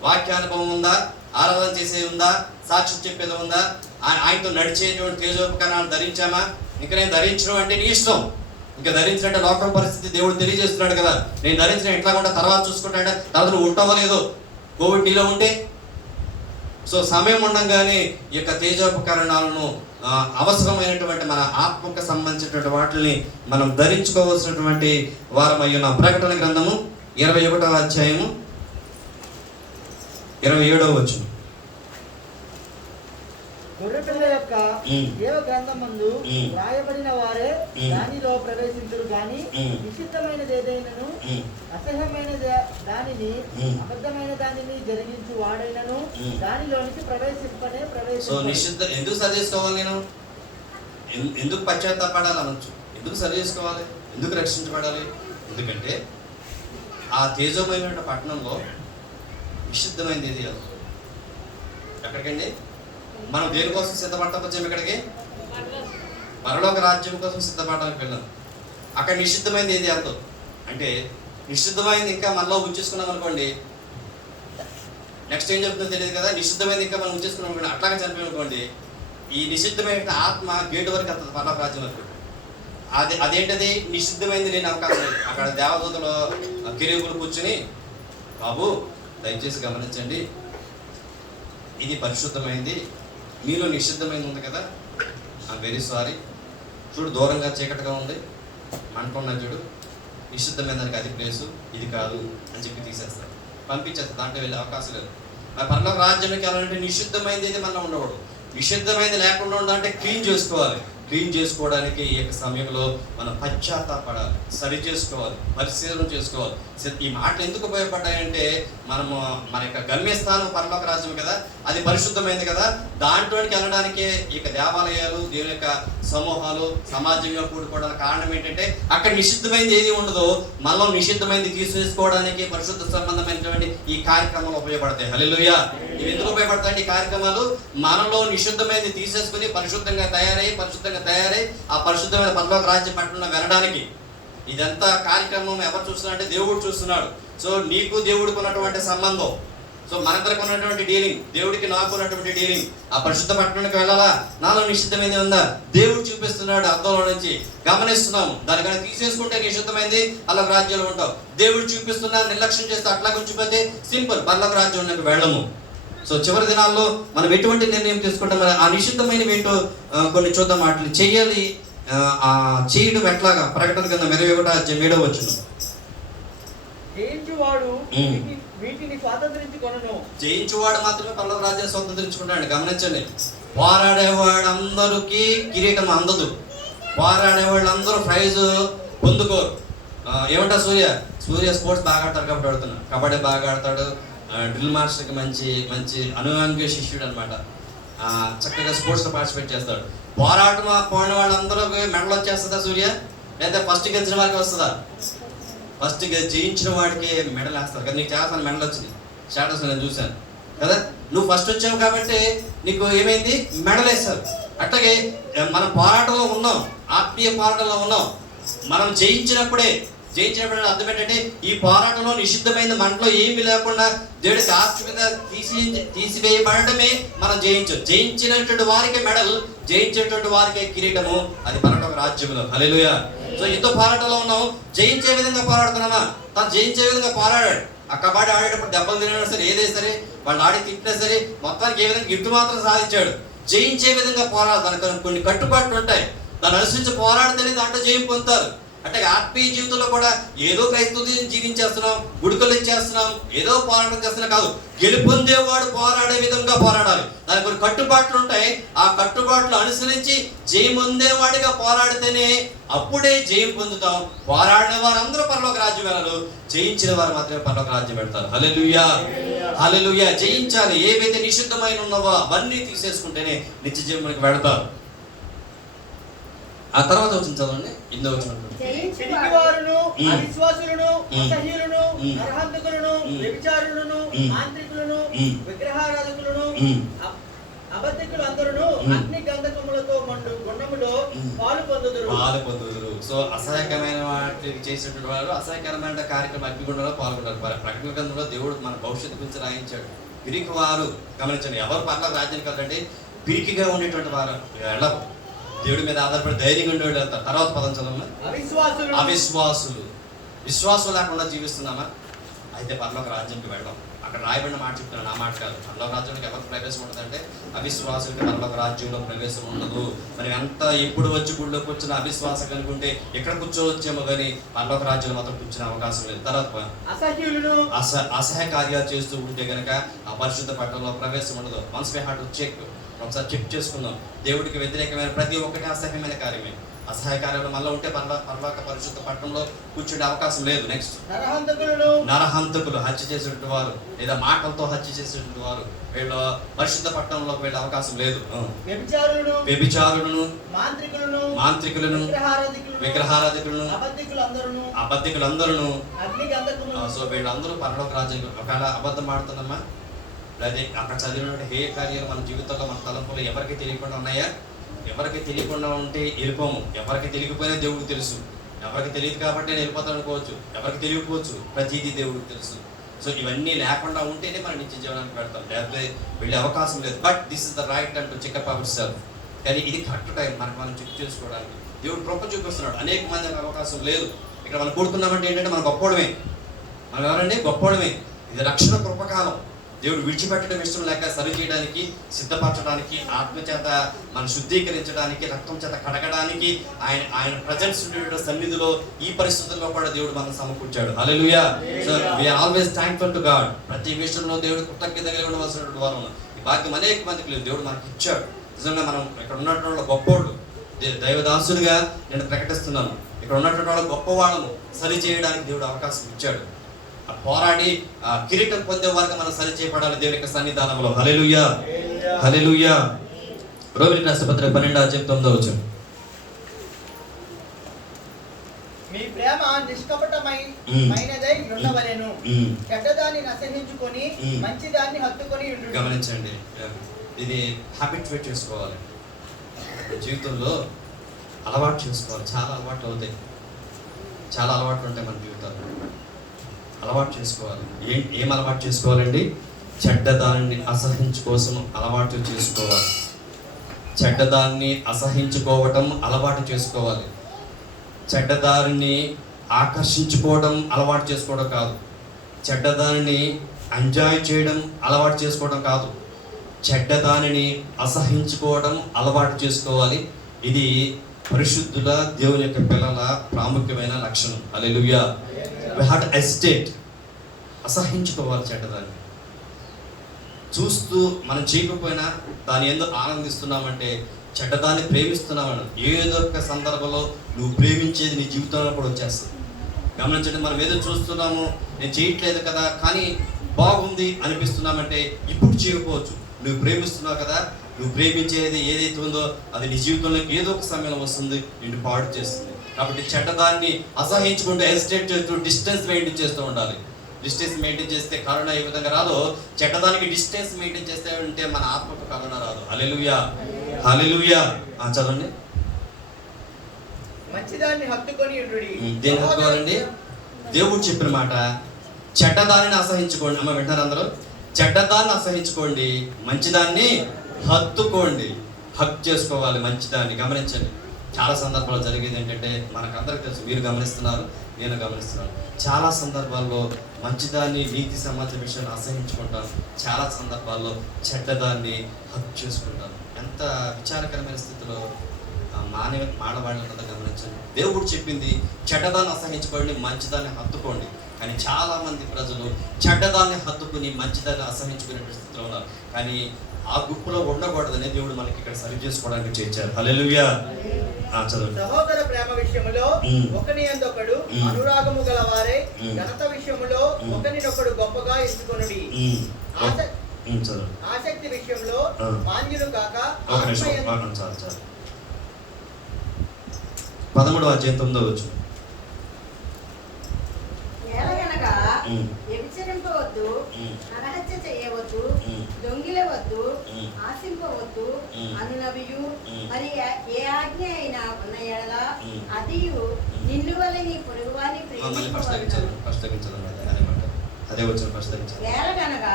వాక్యానుభవం ఉందా? ఆరాధన చేసేది ఉందా? సాక్ష్యం చెప్పేది ఉందా? ఆయనతో నడిచేటువంటి తేజోపకరణాలు ధరించామా? ఇంకా నేను ధరించడం అంటే నీ ఇష్టం. ఇంకా ధరించినట్టే లోకం పరిస్థితి దేవుడు తెలియజేస్తున్నాడు కదా, నేను ధరించిన ఎట్లా ఉంటా తర్వాత చూసుకుంటా, తర్వాత నువ్వు ఉంటావో లేదో, కోవిడ్ నీలో ఉంటే. సో సమయం ఉండగానే ఈ యొక్క తేజోపకరణాలను అవసరమైనటువంటి మన ఆత్మకు సంబంధించినటువంటి వాటిని మనం ధరించుకోవాల్సినటువంటి వారమై ఉన్నాం. ప్రకటన గ్రంథము 21వ అధ్యాయము 27వ వచనం. గొర్రెపిల్ల యొక్క దేవ గ్రంథమందు రాయబడిన వారే దానిలో ప్రవేశించురు గాని నిషిద్ధమైనది ఏదైనను అసహ్యమైన దానిని అబద్ధమైన దానిని జరిగించు వాడైనను దానిలోనికి సో నిషిద్ధ ఎందుకు సరి చేసుకోవాలి? నేను ఎందుకు పశ్చాత్తాపడాలి అనొచ్చు, ఎందుకు సరి చేసుకోవాలి, ఎందుకు రక్షించబడాలి? ఎందుకంటే ఆ తేజోమైన పట్టణంలో నిషిద్ధమైనది ఏది కాదు. ఎక్కడికండి మనం దేనికోసం సిద్ధపడతాం? వచ్చాము ఇక్కడికి పరలోక రాజ్యం కోసం సిద్ధపడడానికి వెళ్ళాం. అక్కడ నిషిద్ధమైనది ఏది అంతో అంటే నిషిద్ధమైంది ఇంకా మనలో ఉంచేసుకున్నాం అనుకోండి, నెక్స్ట్ ఏం చెప్తుందో తెలియదు కదా. నిషిద్ధమైంది ఇంకా మనం ఉంచేసుకున్నాం అనుకోండి, అట్లాగే చనిపోయి అనుకోండి, ఈ నిషిద్ధమైన ఆత్మ గేటు వరకు వస్తుంది, పరలోక రాజ్యం వరకు. అదేంటది? నిషిద్ధమైంది లేని అవకాశం లేదు. అక్కడ దేవదూతలు కిరీకులు కూర్చుని, బాబు దయచేసి గమనించండి, ఇది పరిశుద్ధమైంది, మీలో నిషిద్ధమైంది ఉంది కదా, ఐఎమ్ వెరీ సారీ, చూడు దూరంగా చీకటిగా ఉంది, మంట ఉన్నది చూడు, నిషిద్ధమైన దానికి అది ప్లేసు, ఇది కాదు అని చెప్పి తీసేస్తారు, పంపించేస్తారు, దాంట్లో వెళ్ళే అవకాశం లేదు. మరి పరలోక రాజ్యానికి వెళ్ళాలంటే నిషిద్ధమైంది ఏది మనలో ఉండకూడదు. నిషిద్ధమైంది లేకుండా ఉండాలంటే క్లీన్ చేసుకోవాలి. క్లీన్ చేసుకోవడానికి ఈ యొక్క సమయంలో మనం పశ్చాత్తాపడాలి, సరి చేసుకోవాలి, పరిశీలన చేసుకోవాలి. ఈ మాటలు ఎందుకు ఉపయోగపడ్డాయంటే మనము మన యొక్క గమ్యస్థానం పరలోక రాజ్యం కదా, అది పరిశుద్ధమైంది కదా, దాంట్లోకి వెళ్ళడానికి ఈ యొక్క దేవాలయాలు, దేవుని యొక్క సమూహాలు సమాజంగా కూడుకోవడానికి కారణం ఏంటంటే అక్కడ నిషిద్ధమైనది ఏది ఉండదో మనలో నిషిద్ధమైనది తీసేసుకోవడానికి పరిశుద్ధ సంబంధమైనటువంటి ఈ కార్యక్రమాలు ఉపయోగపడతాయి. హల్లెలూయా. ఇవి ఎందుకు ఉపయోగపడతాయి? ఈ కార్యక్రమాలు మనలో నిషిద్ధమైనది తీసేసుకుని పరిశుద్ధంగా తయారై ఆ పరిశుద్ధమైన పరలోక రాజ్యం పట్టణంలో వెళ్ళడానికి. ఇదంతా కార్యక్రమం ఎవరు చూస్తున్నారంటే దేవుడు చూస్తున్నాడు. సో నీకు దేవుడికి ఉన్నటువంటి సంబంధం, సో మనందరికి ఉన్నటువంటి డీలింగ్, దేవుడికి నాకు ఉన్నటువంటి డీలింగ్, ఆ పరిశుద్ధ పట్టణానికి వెళ్ళాలా, నాలో నిషిద్ధమైంది ఉందా, దేవుడు చూపిస్తున్నాడు, అర్థంలో నుంచి గమనిస్తున్నాము. దానికన్నా తీసేసుకుంటే నిషిద్ధమైంది పరలోక రాజ్యంలో ఉంటావు. దేవుడు చూపిస్తున్నా నిర్లక్ష్యం చేస్తే అట్లా ఉంచిపోతే సింపుల్, పరలోక రాజ్యంలోకి వెళ్ళము. సో చివరి దినాల్లో మనం ఎటువంటి నిర్ణయం తీసుకుంటాం? ఆ నిషిద్ధమైనవి ఏంటో కొన్ని చూద్దాం. వాటిని చెయ్యాలి, చేయడం ఎట్లాగా? ప్రకటన కింద 21వ అధ్యాయం 7వ వచనం. జయించువాడు వీటిని స్వాతంత్రించుకొనును. జయించువాడు మాత్రమే పరలోక రాజ్యాన్ని స్వాతంత్రించుకుంటాడు. గమనించండి, పోరాడేవాడు అందరికీ కిరీటం అందదు, పోరాడేవాళ్ళు ప్రైజ్ పొందుకోరు. ఏమంటారు, సూర్య స్పోర్ట్స్ బాగా ఆడతాడు కాబట్టి ఆడుతున్నాడు, కబడ్డీ బాగా ఆడతాడు, డ్రిల్ మాస్టర్కి మంచి మంచి అనుయాంగ శిష్యుడు అనమాట. చక్కగా స్పోర్ట్స్లో పార్టిసిపేట్ చేస్తాడు. పోరాటం పోయిన వాళ్ళందరూ మెడల్ వచ్చేస్తుందా సూర్య, లేదా ఫస్ట్ గెలిచిన వారికి వస్తుందా? ఫస్ట్ జయించిన వాడికి మెడల్ వేస్తారు కదా. నీకు చాలా మెడల్ వచ్చింది, స్టేటస్ నేను చూశాను కదా. నువ్వు ఫస్ట్ వచ్చావు కాబట్టి నీకు ఏమైంది, మెడల్ వేస్తారు. అట్లాగే మనం పోరాటంలో ఉన్నాం, ఆత్మీయ పోరాటంలో ఉన్నాం. మనం జయించినప్పుడే అర్థం ఏంటంటే, ఈ పోరాటంలో నిషిద్ధమైన మనలో ఏమీ లేకుండా దేవుడికి ఆస్తి మీద తీసివేయబడటమే మనం జయించినటువంటి వారికి మెడల్, జయించేటువంటి వారికి కిరీటము. అది పరలోక రాజ్యంలో. హల్లెలూయా. సో యుద్ధ పోరాటంలో ఉన్నాం, జయించే విధంగా పోరాడుతున్నామా? తను జయించే విధంగా పోరాడాడు. ఆ కబడ్డీ ఆడేటప్పుడు దెబ్బలు తినడం సరే, ఏదైనా సరే, వాళ్ళు ఆడి తిట్టినా సరే, మొత్తానికి ఏ విధంగా గిఫ్ట్ మాత్రం సాధించాడు. జయించే విధంగా పోరాడు. దానికి కొన్ని కట్టుబాట్లు ఉంటాయి, దాన్ని అనుసరించి పోరాడితేనే దాంట్లో జయం పొందుతారు. అంటే ఆత్మీయ జీవితంలో కూడా ఏదో క్రైస్తవ జీవించేస్తున్నాం, గుడికలు ఇచ్చేస్తున్నాం, ఏదో పోరాటం చేస్తున్నాం కాదు. గెలుపొందేవాడు పోరాడే విధంగా పోరాడాలి. దానికి కొన్ని కట్టుబాట్లు ఉంటాయి. ఆ కట్టుబాట్లు అనుసరించి జయం పొందేవాడిగా పోరాడితేనే అప్పుడే జయం పొందుతాం. పోరాడిన వారందరూ పరలోక రాజ్యం వెళ్ళరు, జయించిన వారు మాత్రమే పరలోక రాజ్యం పెడతారు. హల్లెలూయా, హల్లెలూయా. జయించాలి. ఏవైతే నిషిద్ధమైన ఉన్నవో అవన్నీ తీసేసుకుంటేనే నిత్య జీవనానికి వెళతారు. ఆ తర్వాత వచ్చిన చదవండి, 8వ వచనం. పిరికివారును, అవిశ్వాసులను, అసహ్యులను, నరహంతకులను, వ్యభిచారులను, మాంత్రికులను, విగ్రహారాధకులను, అబద్ధికులు అందరూ అగ్ని గంధకములతో మండు గుండములో పాలు పొందుదురు. సో అసహ్యకరమైన వాటికి చేసినటువంటి వారు అసహ్యకరమైన కార్యక్రమం అగ్నిగుండంలో పాల్గొంటారు. ప్రకటన గ్రంథంలో దేవుడు మన భవిష్యత్తు గురించి రాయించాడు. పిరికి వారు, గమనించండి, ఎవరు పర్లోక రాజ్యానికి కదండి, పిరికిగా ఉండేటువంటి వారు వెళ్ళరు. దేవుడి మీద ఆధారపడి ధైర్యంగా ఉండేవాళ్ళు వెళ్తారు. తర్వాత పదం చదవమా. అవిశ్వాసులు. విశ్వాసం లేకుండా జీవిస్తున్నామా? అయితే పరలోక రాజ్యానికి వెళ్ళడం. అక్కడ రాయబడిన మాట చెప్తున్నాను, ఆ మాట కాదు. పరలోక రాజ్యానికి ఎవరికి ప్రవేశం ఉంటుందంటే అవిశ్వాసులకి పరలోక రాజ్యంలో ప్రవేశం ఉండదు. మరి ఎంత ఎప్పుడు వచ్చి గుడిలోకి వచ్చిన అవిశ్వాసం కనుకుంటే ఎక్కడ కూర్చోవచ్చేమో కానీ పరలోక రాజ్యంలో మాత్రం కూర్చునే అవకాశం లేదు. తర్వాత అసహ్య కార్యాలు చేస్తూ ఉంటే కనుక ఆ పరిశుద్ధ పట్టణంలో ప్రవేశం ఉండదు. Once we have to check, ఒకసారి చెక్ చేసుకుందాం. దేవుడికి వ్యతిరేకమైన ప్రతి ఒక్కటి అసహ్యమైన కార్యమే. అసహ్య కార్యాలు మళ్ళీ ఉంటే పరలోక పరిశుద్ధ పట్టణంలో కూర్చునే అవకాశం లేదు. నెక్స్ట్ నరహంతకులు, హత్య చేసేటువంటి వారు లేదా మాటలతో హత్య చేసేటువంటి వారు వీళ్ళ పరిశుద్ధ పట్టణంలోకి వెళ్ళే అవకాశం లేదు. వ్యభిచారులను, మాంత్రికులను, విగ్రహారాధికులను, అబద్ధికులందరూ. సో వీళ్ళందరూ పరలోక రాజ్యం. ఒకవేళ అబద్ధం ఆడుతున్నామా, లేదా అక్కడ చదివినటువంటి హేయ కార్యాలు మన జీవితంలో మన తలంపులు ఎవరికి తెలియకుండా ఉన్నాయా? ఎవరికి తెలియకుండా ఉంటే వెళ్ళిపోము. ఎవరికి తెలియకపోయినా దేవుడికి తెలుసు. ఎవరికి తెలియదు కాబట్టి నేను వెళ్ళిపోతాను అనుకోవచ్చు, ఎవరికి తెలియకపోవచ్చు, ప్రతిదీ దేవుడికి తెలుసు. సో ఇవన్నీ లేకుండా ఉంటేనే మనం నిత్య జీవనానికి పెడతాం, లేకపోతే వెళ్ళే అవకాశం లేదు. But this is the right time to checkup our self. కానీ ఇది కరెక్ట్ టైం మనకు మనం చెక్ చేసుకోవడానికి. దేవుడు కృప చూపిస్తున్నాడు. అనేక మందికి అవకాశం లేదు. ఇక్కడ మనం కూడుకున్నామంటే ఏంటంటే మనం గొప్పవడమే. మనం ఎవరండి? గొప్పవడమే. ఇది రక్షణ కృపకాలం. దేవుడు విడిచిపెట్టడం ఇష్టం లేక సరి చేయడానికి, సిద్ధపరచడానికి, ఆత్మచేత మనం శుద్ధీకరించడానికి, రక్తం చేత కడగడానికి, ఆయన ప్రజెన్స్ సన్నిధిలో ఈ పరిస్థితుల్లో కూడా దేవుడు మనం సమకూర్చాడు. Hallelujah. So we are always thankful to God. ప్రతి విషయంలో దేవుడు కృతజ్ఞత కలిగి ఉండవలసినటువంటి వారు. ఈ భాగ్యం అనేక మందికి లేదు, దేవుడు మనకి ఇచ్చాడు. నిజంగా మనం ఇక్కడ ఉన్నటువంటి గొప్పోళ్ళు, దైవదాసులుగా నేను ప్రకటిస్తున్నాను, ఇక్కడ ఉన్నటువంటి వాళ్ళు గొప్పవాళ్ళను సరి చేయడానికి దేవుడు అవకాశం ఇచ్చాడు. పోరాడి కిరీటం పొందే వారికి మనం సరి చేయబడాలి దేవుని యొక్క సన్నిధానంలో. హల్లెలూయా, హల్లెలూయా. రోమిలికి రాసిన పత్రిక 12:9. మీ ప్రేమ నిష్కపటమైనదై ఉండవలెను, చెడ్డదాన్ని అసహించుకొని మంచిదాన్ని హత్తుకొని ఉండుడి. గమనించండి, ఇది హ్యాబిట్యుయేట్ చేసుకోవాలి. జీవితంలో అలవాటు చేసుకోవాలి. చాలా అలవాట్లు అవుతాయి, చాలా అలవాట్లు ఉంటాయి మన జీవితాల్లో. అలవాటు చేసుకోవాలి. ఏం అలవాటు చేసుకోవాలండి? చెడ్డదాన్ని అసహించుకోసం అలవాటు చేసుకోవాలి. చెడ్డదాన్ని అసహించుకోవటం అలవాటు చేసుకోవాలి. చెడ్డదారిని ఆకర్షించుకోవడం అలవాటు చేసుకోవడం కాదు. చెడ్డదానిని ఎంజాయ్ చేయడం అలవాటు చేసుకోవడం కాదు. చెడ్డదానిని అసహించుకోవడం అలవాటు చేసుకోవాలి. ఇది పరిశుద్ధుల దేవుని యొక్క పిల్లల ప్రాముఖ్యమైన లక్షణం. హల్లెలూయా. We have to hesitate. అసహించుకోవాలి చెడ్డదాన్ని. చూస్తూ మనం చేయకపోయినా దాని ఎందుకు ఆనందిస్తున్నామంటే చెడ్డదాన్ని ప్రేమిస్తున్నామని. ఏదో ఒక సందర్భంలో నువ్వు ప్రేమించేది నీ జీవితంలో కూడా వచ్చేస్తుంది. గమనించండి, మనం ఏదో చూస్తున్నాము, నేను చేయట్లేదు కదా, కానీ బాగుంది అనిపిస్తున్నామంటే ఇప్పుడు చేయకపోవచ్చు. నువ్వు ప్రేమిస్తున్నావు కదా, నువ్వు ప్రేమించేది ఏదైతే ఉందో అది నీ జీవితంలోకి ఏదో ఒక సమయంలో వస్తుంది, నిన్ను పాడు చేస్తుంది. కాబట్టి చెడ్డదాన్ని అసహించుకుంటూ హెసిటేట్ చేస్తూ డిస్టెన్స్ మెయింటైన్ చేస్తూ ఉండాలి. డిస్టెన్స్ మెయింటైన్ చేస్తే కరుణ ఏ విధంగా రాదో, చెడ్డదానికి డిస్టెన్స్ మెయింటైన్ చేస్తే ఉంటే మన ఆత్మకు కరుణ రాదు. హల్లెలూయా, హల్లెలూయా. చదవండి. మంచిదాన్ని హత్తుకొని ఉండుడి. దేని హత్తుకోవాలండి? దేవుడు చెప్పిన మాట, చెడ్డదానిని అసహించుకోండి. అమ్మ వింటారు అందరూ? చెడ్డదాన్ని అసహించుకోండి, మంచిదాన్ని హత్తుకోండి. హక్ చేసుకోవాలి మంచిదాన్ని. గమనించండి, చాలా సందర్భాల్లో జరిగేది ఏంటంటే మనకందరికీ తెలుసు, మీరు గమనిస్తున్నారు, నేను గమనిస్తున్నాను. చాలా సందర్భాల్లో మంచిదాన్ని, నీతి సమాజ విషయాన్ని అసహించుకుంటాను. చాలా సందర్భాల్లో చెడ్డదాన్ని హక్ చేసుకుంటాను. ఎంత విచారకరమైన స్థితిలో మానవాళ్ళంతా గమనించండి. దేవుడు చెప్పింది చెడ్డదాన్ని అసహించుకోండి, మంచిదాన్ని హత్తుకోండి. కానీ చాలా మంది ప్రజలు చెడ్డదాన్ని హత్తుకుని మంచిదాన్ని అసహించుకునే స్థితిలో ఉన్నారు. కానీ ఆ గుంపులో ఉండకూడదని దేవుడు మనకి ఇక్కడ సరి చేసుకోవడానికి చేర్చారు. హల్లెలూయా. చదవండి. సహోదర ప్రేమ విషయములో ఒకని యందొకడు అనురాగము గలవారే, ఘనత విషయములో ఒకనినొకడు గొప్పగా ఎంచుకొనుడి. ఆసక్తి విషయంలో మాన్యులు కాక 13వ అధ్యాయం 9వ వచనం. ఎలాగనగా వ్యభిచరింపవద్దు, నరహత్య చేయవద్దు, దొంగిలవద్దు, ఆశింపవద్దు అనునవియు మరి ఏ ఆజ్ఞ అయినా ఉన్న ఎడల అదియు నిన్ను వలె నీ పొరుగువాని ప్రేమించవలెను. అదే వచ్చిన ప్రశ్నించాలి. ఎలాగనగా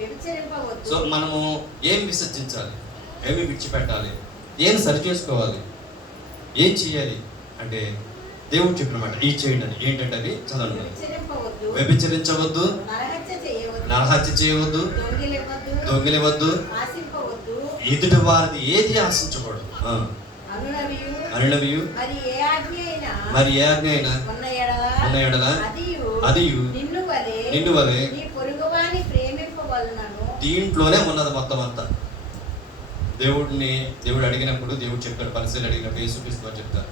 వ్యభిచరింపవద్దు. సో మనము ఏం విసర్జించాలి, ఏమి విడిచిపెట్టాలి, ఏం సరి చేసుకోవాలి, ఏం చేయాలి అంటే దేవుడు చెప్పినమాట ఈ చేయండి అని. ఏంటంటే అది చదవండి. వ్యభిచరించవద్దు, నరహత్య చేయవద్దు, దొంగిలవద్దు, ఎదుటి వారిది ఏది ఆశించకూడదు, అనునవియు మరి ఏ ఆజ్ఞ అయినా ఉన్న ఎడల అది నిన్ను వలె. దీంట్లోనే ఉన్నది మొత్తం అంతా. దేవుడు అడిగినప్పుడు, దేవుడు చెప్పారు, పరిశీలన అడిగినప్పుడు యేసుక్రీస్తు చెప్తారు,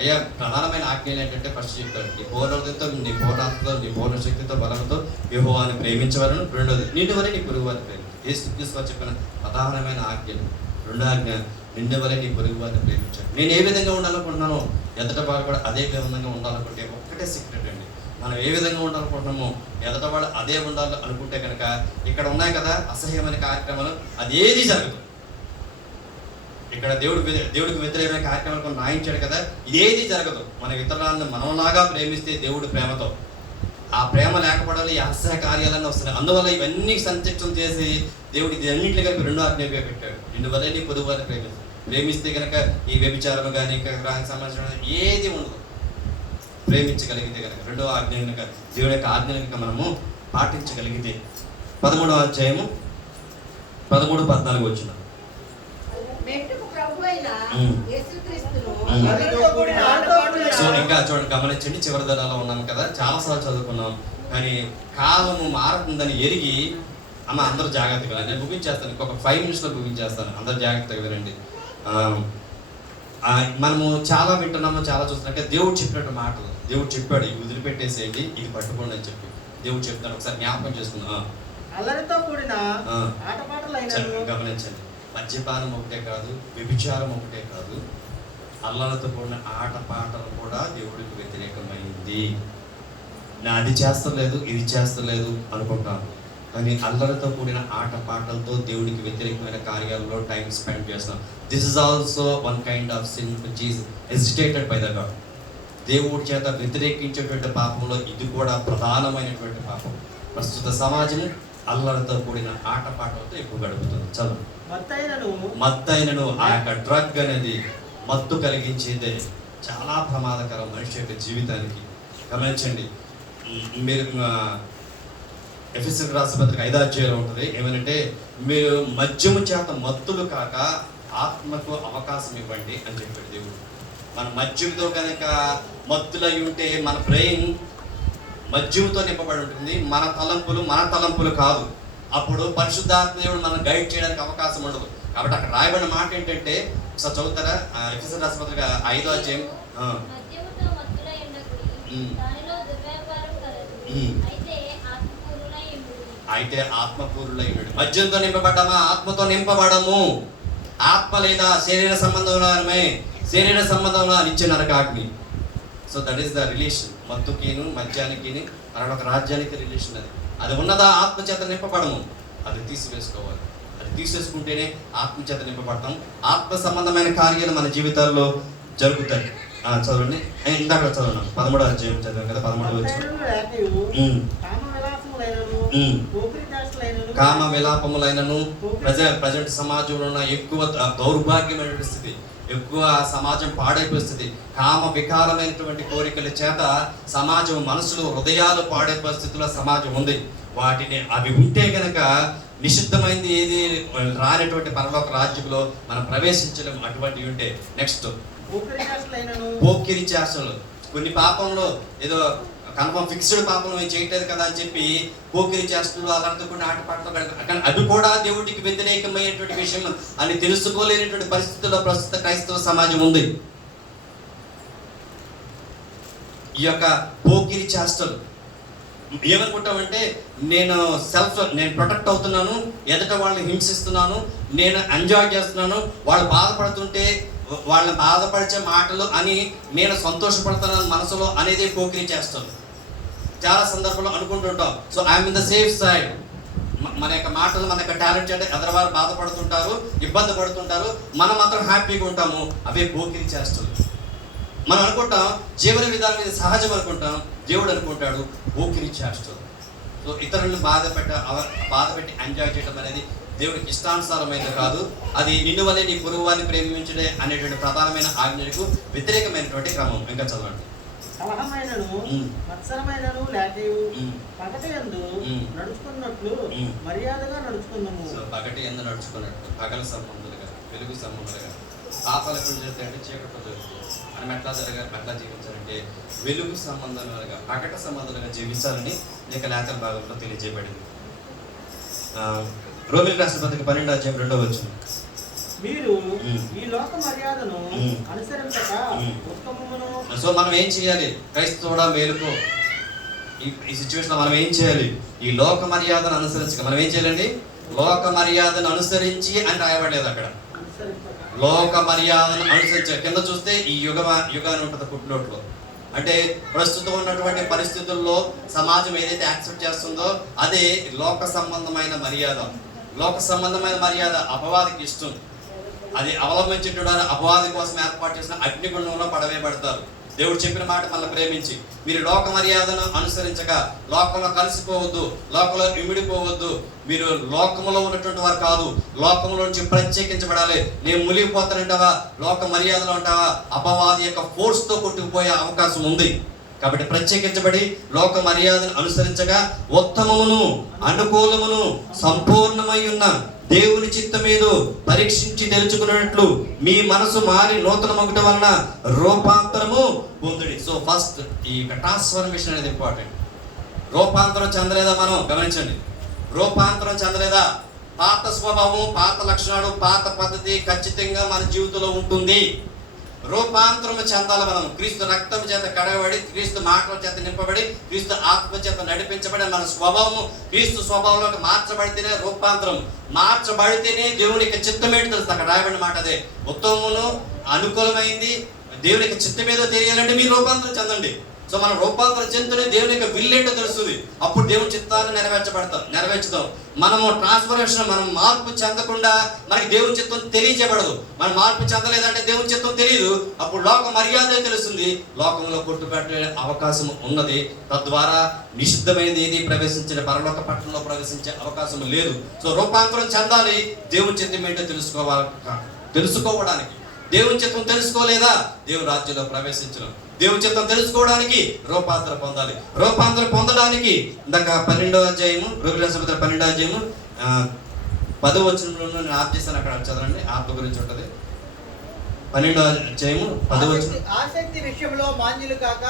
అయ్యా ప్రధానమైన ఆజ్ఞలు ఏంటంటే ఫస్ట్ చెప్తాడు, నీ పూర్ణ హృదయంతో, నీ పూర్ణ ఆత్మతో, నీ పూర్ణ శక్తితో, బలంతో యెహోవాని ప్రేమించవలను. రెండోది నిన్ను వలె నీ పొరుగువారిని ప్రేమించు. యేసుక్రీస్తు చెప్పిన ప్రధానమైన ఆజ్ఞలు. రెండో ఆజ్ఞ, నిన్ను వలె నీ పొరుగువారిని ప్రేమించాడు. నేను ఏ విధంగా ఉండాలనుకుంటున్నానో ఎదట వాడు కూడా అదే విధంగా ఉండాలనుకుంటే ఒక్కటే సీక్రెట్ అండి. మనం ఏ విధంగా ఉండాలనుకుంటున్నామో ఎదట వాడు అదే ఉండాలి అనుకుంటే కనుక ఇక్కడ ఉన్నాయి కదా అసహ్యమైన కార్యక్రమాలు, అదేది జరగదు. ఇక్కడ దేవుడికి వ్యతిరేకమైన కార్యక్రమాలు కొన్ని రాయించాడు కదా, ఇదేది జరగదు. మన ఇతరులను మనలాగా ప్రేమిస్తే దేవుడు ప్రేమతో, ఆ ప్రేమ లేకపోవడం ఈ అసహ్య కార్యాలన్నీ వస్తున్నాయి. అందువల్ల ఇవన్నీ సంచక్షణ చేసి దేవుడు ఇది అన్నింటినీ కలిపి రెండో ఆజ్ఞగా పెట్టాడు, నిన్ను వల్ల నీ పొరుగువారిని ప్రేమిస్తే కనుక ఈ వ్యభిచారం కానీ గ్రహానికి సంబంధించిన ఏది ఉండదు. ప్రేమించగలిగితే కనుక రెండో ఆజ్ఞ కనుక దేవుడి యొక్క ఆజ్ఞ కనుక మనము పాటించగలిగితే 13వ అధ్యాయము 13-14 వచ్చిన. సో ఇంకా చూడండి, గమనించండి, చివరి ధరలో ఉన్నాం కదా, చాలాసార్లు చదువుకున్నాం. కానీ కాలము మారుతుందని ఎరిగి అమ్మ అందరూ జాగ్రత్తగా, నేను ముగించేస్తాను, ఇంకొక 5 నిమిషాలు ముగించేస్తాను, అందరూ జాగ్రత్తగా వినండి. మనము చాలా వింటున్నాము, చాలా చూస్తున్నాం. దేవుడు చెప్పినట్టు మాటలు, దేవుడు చెప్పాడు ఇది వదిలిపెట్టేసేయండి, ఇది పట్టుకోండి అని చెప్పి దేవుడు చెప్తాను. ఒకసారి జ్ఞాపకం చేసుకుందాం. గమనించండి, మద్యపానం ఒకటే కాదు, వ్యభిచారం ఒకటే కాదు, అల్లలతో కూడిన ఆటపాటలు కూడా దేవుడికి వ్యతిరేకమైంది. నేను అది చేస్తలేదు, ఇది చేస్తలేదు అనుకుంటాను, కానీ అల్లలతో కూడిన ఆటపాటలతో దేవుడికి వ్యతిరేకమైన కార్యాలలో టైం స్పెండ్ చేస్తాం. This is also one kind of sin which is hesitated by the God. దేవుడి చేత వ్యతిరేకించేటువంటి పాపంలో ఇది కూడా ప్రధానమైనటువంటి పాపం. ప్రస్తుత సమాజం అల్లలతో కూడిన ఆటపాటలతో ఎక్కువ గడుపుతుంది. చదువు. మత్తైనను ఆ యొక్క డ్రగ్ అనేది మత్తు కలిగించేదే, చాలా ప్రమాదకరం మనిషి యొక్క జీవితానికి. గమనించండి, మీరు ఎఫెసీయులకు రాసిన పత్రిక 5వ అధ్యాయంలో ఉంటుంది, ఏమనంటే మీరు మద్యము చేత మత్తులు కాక ఆత్మకు అవకాశం ఇవ్వండి అని చెప్పాడు దేవుడు. మన మద్యంతో కనుక మత్తులై ఉంటే మన బ్రెయిన్ మద్యంతో నింపబడి ఉంటుంది. మన తలంపులు కాదు. అప్పుడు పరిశుద్ధాత్మ దేవుడు మనం గైడ్ చేయడానికి అవకాశం ఉండదు. కాబట్టి అక్కడ రాయబడిన మాట ఏంటంటే, ఒకసారి చదువుతారా? ఎఫెసీయులకు రాసిన పత్రిక 5వ అధ్యాయం. మద్యముతో మత్తులై ఉండకుడి, దానిలో దుర్వ్యాపారం కలదు. అయితే ఆత్మపూరులై ఉండు. మద్యంతో నింపబడ్డామా? ఆత్మతో నింపబడము. ఆత్మ లేదా శరీర సంబంధంలోనే, శరీర సంబంధంలో నిత్య నరకాగ్ని. So that is the relation. మత్తుకిను మద్యానికి ఒక రాజ్యానికి రిలేషన్. అది ఉన్నదా? ఆత్మ చేత నింపబడము. అది తీసివేసుకోవాలి. అది తీసేసుకుంటేనే ఆత్మ చేత నింపబడతాం. ఆత్మ సంబంధమైన కార్యాలు మన జీవితాల్లో జరుగుతాయి. చదవండి, ఇందాక చదవను 13వ అధ్యాయం చదివాం కదా, 13వ కామ విలాపములైనను ప్రజెంట్ సమాజంలో ఉన్న ఎక్కువ దౌర్భాగ్యమైన స్థితి, ఎక్కువ సమాజం పాడైపోయే స్థితి, కామ వికారమైనటువంటి కోరికల చేత సమాజం, మనసులు, హృదయాలు పాడే పరిస్థితుల్లో సమాజం ఉంది. వాటిని అవి ఉంటే గనక నిషిద్ధమైంది ఏది రానటువంటి పరలోక రాజ్యంలో మనం ప్రవేశించలేము. అటువంటివి ఉంటే. నెక్స్ట్ పోకిరి చేష్టలు. కొన్ని పాపంలో ఏదో కన్ఫర్మ్ ఫిక్స్డ్ పాపం మేము చేయట్లేదు కదా అని చెప్పి పోకిరి చేష్టలు, అలాంటి కొన్ని ఆటపాటలు, కానీ అవి కూడా దేవుడికి వ్యతిరేకమైనటువంటి విషయం అని తెలుసుకోలేనటువంటి పరిస్థితుల్లో ప్రస్తుత క్రైస్తవ సమాజం ఉంది. ఈ యొక్క పోకిరి చేష్టలు ఏమనుకుంటామంటే, నేను ప్రొటెక్ట్ అవుతున్నాను, ఎదుట వాళ్ళని హింసిస్తున్నాను, నేను ఎంజాయ్ చేస్తున్నాను, వాళ్ళు బాధపడుతుంటే వాళ్ళని బాధపరిచే మాటలు అని నేను సంతోషపడుతున్నాను మనసులో అనేది పోకిరి చేస్తాను. చాలా సందర్భంలో అనుకుంటుంటాం. So I'm in the safe side. మన యొక్క మాటలు, మన యొక్క టాలెంట్ అంటే ఎదరవారు బాధపడుతుంటారు, ఇబ్బంది పడుతుంటారు, మనం మాత్రం హ్యాపీగా ఉంటాము. అవే పోకిరి చేస్తాడు. మనం అనుకుంటాం జీవన విధానం ఇది సహజం అనుకుంటాం, దేవుడు అనుకుంటాడు పోకిరి చేస్తాడు. సో ఇతరులను బాధపెట్టి ఎంజాయ్ చేయడం అనేది దేవుడికి ఇష్టానుసారమైనది కాదు. అది నిన్ను వల్లే నీ పొరుగు వారిని ప్రేమించడే అనేటువంటి ప్రధానమైన ఆజ్ఞలకు వ్యతిరేకమైనటువంటి క్రమం. ఇంకా చదవండి. పగటి యందు నడుచుకున్నట్లు పగల సంబంధులుగా, వెలుగు సంబంధులుగా. పాపాల గురించి అంటే చీకట్లో జరుగుతుంది. మనం ఎట్లా జీవించాలంటే వెలుగు సంబంధాలుగా, పగట సంబంధాలుగా జీవించాలని లేక లేఖన భాగంలో తెలియజేయబడింది. రోమిలకు రాసిన పత్రిక 12వ అధ్యాయం 2వ వచనం. మీరు ఈ లోక మర్యాదను అనుసరించక ఉత్తమమును. సో మనం ఏం చేయాలి? క్రైస్తవుడా మేలుకో. ఈ సిచ్యువేషన్ లో మనం ఏం చేయాలి? ఈ లోక మర్యాదను అనుసరించక. మనం ఏం చేయాలండి? లోక మర్యాదను అనుసరించి అని రాయబడలేదు అక్కడ. లోక మర్యాదను అనుసరించ. కింద చూస్తే ఈ యుగాన్ని ఉంటుంది ఫుట్నోట్లో. అంటే ప్రస్తుతం ఉన్నటువంటి పరిస్థితుల్లో సమాజం ఏదైతే యాక్సెప్ట్ చేస్తుందో అదే లోక సంబంధమైన మర్యాద. లోక సంబంధమైన మర్యాద అపవాదికి ఇష్టం. అది అవలంబించేటువంటి అపవాది కోసం ఏర్పాటు చేసిన అగ్నిగుండంలో పడవేయబడతారు. దేవుడు చెప్పిన మాట మళ్ళీ ప్రేమించి, మీరు లోక మర్యాదను అనుసరించక లోకంలో కలిసిపోవద్దు, లోకంలో ఇమిడిపోవద్దు. మీరు లోకంలో ఉన్నటువంటి వారు కాదు, లోకంలో నుంచి ప్రత్యేకించబడాలి. నేను మునిగిపోతానంటావా? లోక మర్యాదలో ఉంటావా? అపవాది యొక్క ఫోర్స్తో కొట్టుకుపోయే అవకాశం ఉంది. కాబట్టి ప్రత్యేకించబడి లోక మర్యాదను అనుసరించగా ఉత్తమమును అనుకూలమును సంపూర్ణమై ఉన్న దేవుని చిత్తమేదో పరీక్షించి తెలుసుకున్నట్లు మీ మనసు మారి నూతన మొగట వలన రూపాంతరము పొందుడి. సో ఫస్ట్ ఈ ట్రాన్స్ఫర్మేషన్ అనేది ఇంపార్టెంట్. రూపాంతరం చెందలేదా? మనం గమనించండి. రూపాంతరం చెందలేదా? పాత స్వభావం, పాత లక్షణాలు, పాత పద్ధతి ఖచ్చితంగా మన జీవితంలో ఉంటుంది. రూపాంతరం చెందాలి. మనం క్రీస్తు రక్తం చేత కడగబడి, క్రీస్తు మాటల చేత నింపబడి, క్రీస్తు ఆత్మ చేత నడిపించబడి మన స్వభావము క్రీస్తు స్వభావంలోకి మార్చబడితేనే రూపాంతరం. మార్చబడితేనే దేవునికి చిత్తమేంటి తెలుస్తుంది. అక్కడ రాయబడిన మాట అదే. ఉత్తమమును అనుకూలమైంది దేవునికి చిత్తమేదో తెలియాలంటే మీరు రూపాంతరం చెందండి. సో మనం రూపాంతరం చెందుతూనే దేవుని యొక్క విల్లేంటో తెలుస్తుంది. అప్పుడు దేవుని చిత్తాన్ని నెరవేర్చుదాం. మనము ట్రాన్స్ఫర్మేషన్, మనం మార్పు చెందకుండా మనకి దేవుని చిత్తం తెలియజేయబడదు. మనం మార్పు చెందలేదంటే దేవుని చిత్తం తెలియదు. అప్పుడు లోక మర్యాద తెలుస్తుంది. లోకంలో కొట్టుపెట్టే అవకాశం ఉన్నది. తద్వారా నిషిద్ధమైనది ఏది ప్రవేశించిన పరలోక పట్టణంలో ప్రవేశించే అవకాశం లేదు. సో రూపాంతరం చెందాలి. దేవుని చిత్తం ఏంటో తెలుసుకోవడానికి. దేవుని చిత్తం తెలుసుకోలేదా దేవుని రాజ్యంలో ప్రవేశించడం. దేవుని చిత్తం తెలుసుకోవడానికి రూపాంతరం పొందాలి. రూపాంతరం పొందడానికి ఇందాక 12వ అధ్యాయము, రోమిలకు రాసిన పత్రిక 12వ అధ్యాయము 10వ వచనంలో నేను ఆప్ చేశాను. అక్కడ చదవండి. ఆత్మ గురించి ఉంటుంది. 12వ అధ్యాయము 10వ వచనం. ఆసక్తి విషయంలో మాన్యులు కాక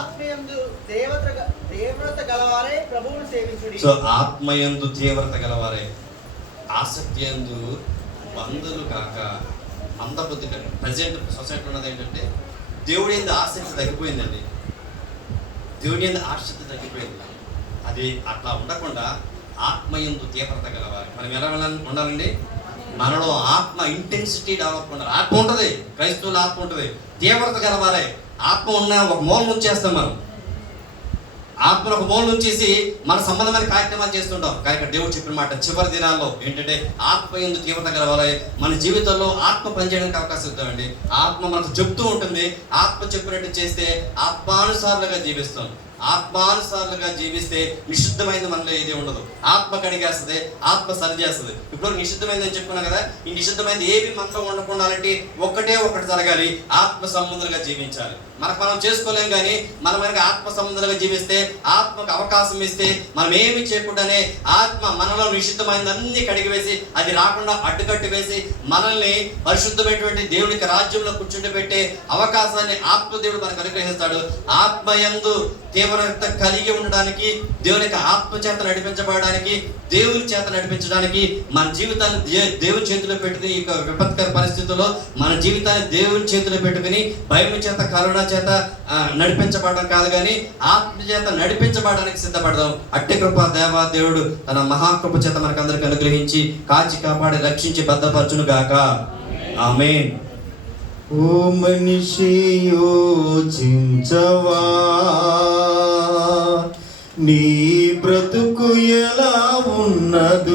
ఆత్మయందు తీవ్రత గలవారే ప్రభువును సేవించుడి. సో ఆత్మయందు తీవ్రత గలవారే, ఆసక్తి యందు బంధులు కాక మందబుద్ధి. ప్రజెంట్ సొసైటీ ఉన్నది ఏంటంటే దేవుడి యందు ఆసక్తి తగ్గిపోయిందండి. దేవుడి యందు ఆసక్తి తగ్గిపోయింది. అది అట్లా ఉండకుండా ఆత్మయందు తీవ్రత గలవారు. మనం ఎలా ఉండాలండి? మనలో ఆత్మ ఇంటెన్సిటీ డెవలప్ ఉండాలి. ఆత్మ ఉంటుంది, క్రైస్తవుల ఆత్మ ఉంటుంది, తీవ్రత గలవారే. ఆత్మ ఉన్న ఒక మూల ఉంచేస్తాం మనం. ఆత్మను ఒక మూల ఉంచేసి మన సంబంధమైన కార్యక్రమాలు చేస్తుంటాం. కానీ ఇక్కడ దేవుడు చెప్పిన మాట చివరి దినాల్లో ఏంటంటే ఆత్మ యందు తీవ్రత గలవారే. మన జీవితంలో ఆత్మ పనిచేయడానికి అవకాశం ఇద్దామండి. ఆత్మ మనకు చెప్తూ ఉంటుంది. ఆత్మ చెప్పినట్టు చేస్తే ఆత్మానుసారులుగా జీవిస్తాం. ఆత్మానుసారులుగా జీవిస్తే నిషిద్ధమైనది మనలో ఏది ఉండదు. ఆత్మ కడిగేస్తుంది, ఆత్మ సరి చేస్తుంది. ఇప్పుడు నిషిద్ధమైనది అని చెప్పుకున్నాం కదా, ఈ నిషిద్ధమైనది ఏవి మనలో ఉండకుండా ఒకటే ఒకటి జరగాలి, ఆత్మ సంబంధులుగా జీవించాలి. మనం చేసుకోలేం. కానీ మనం కనుక ఆత్మ సంబంధులుగా జీవిస్తే, ఆత్మకు అవకాశం ఇస్తే, మనం ఏమి చేయకుండానే ఆత్మ మనలో నిషిద్ధమైనది అన్ని కడిగివేసి అది రాకుండా అడ్డుకట్టి వేసి మనల్ని పరిశుద్ధమైనటువంటి దేవునికి రాజ్యంలో కూర్చుండబెట్టే అవకాశాన్ని ఆత్మదేవుడు మనకు అనుగ్రహిస్తాడు. ఆత్మయందు తీవ్రత కలిగి ఉండడానికి, దేవుని యొక్క ఆత్మ చేత నడిపించబడడానికి, దేవుని చేత నడిపించడానికి మన జీవితాన్ని దేవుని చేతిలో పెట్టుకుని, ఈ విపత్కర పరిస్థితుల్లో మన జీవితాన్ని దేవుని చేతిలో పెట్టుకుని భయం చేత కరుణ చేత నడిపించబడడం కాదు, కానీ ఆత్మ చేత నడిపించబడడానికి సిద్ధపడదాం. అట్టి కృప దేవా దేవుడు తన మహాకృప చేత మనకు అందరికి అనుగ్రహించి కాచి కాపాడి రక్షించి భద్రపరచును గాక. ఆమేన్. ఓ మనిషి యోచించవా, నీ బ్రతుకు ఎలా ఉన్నదు.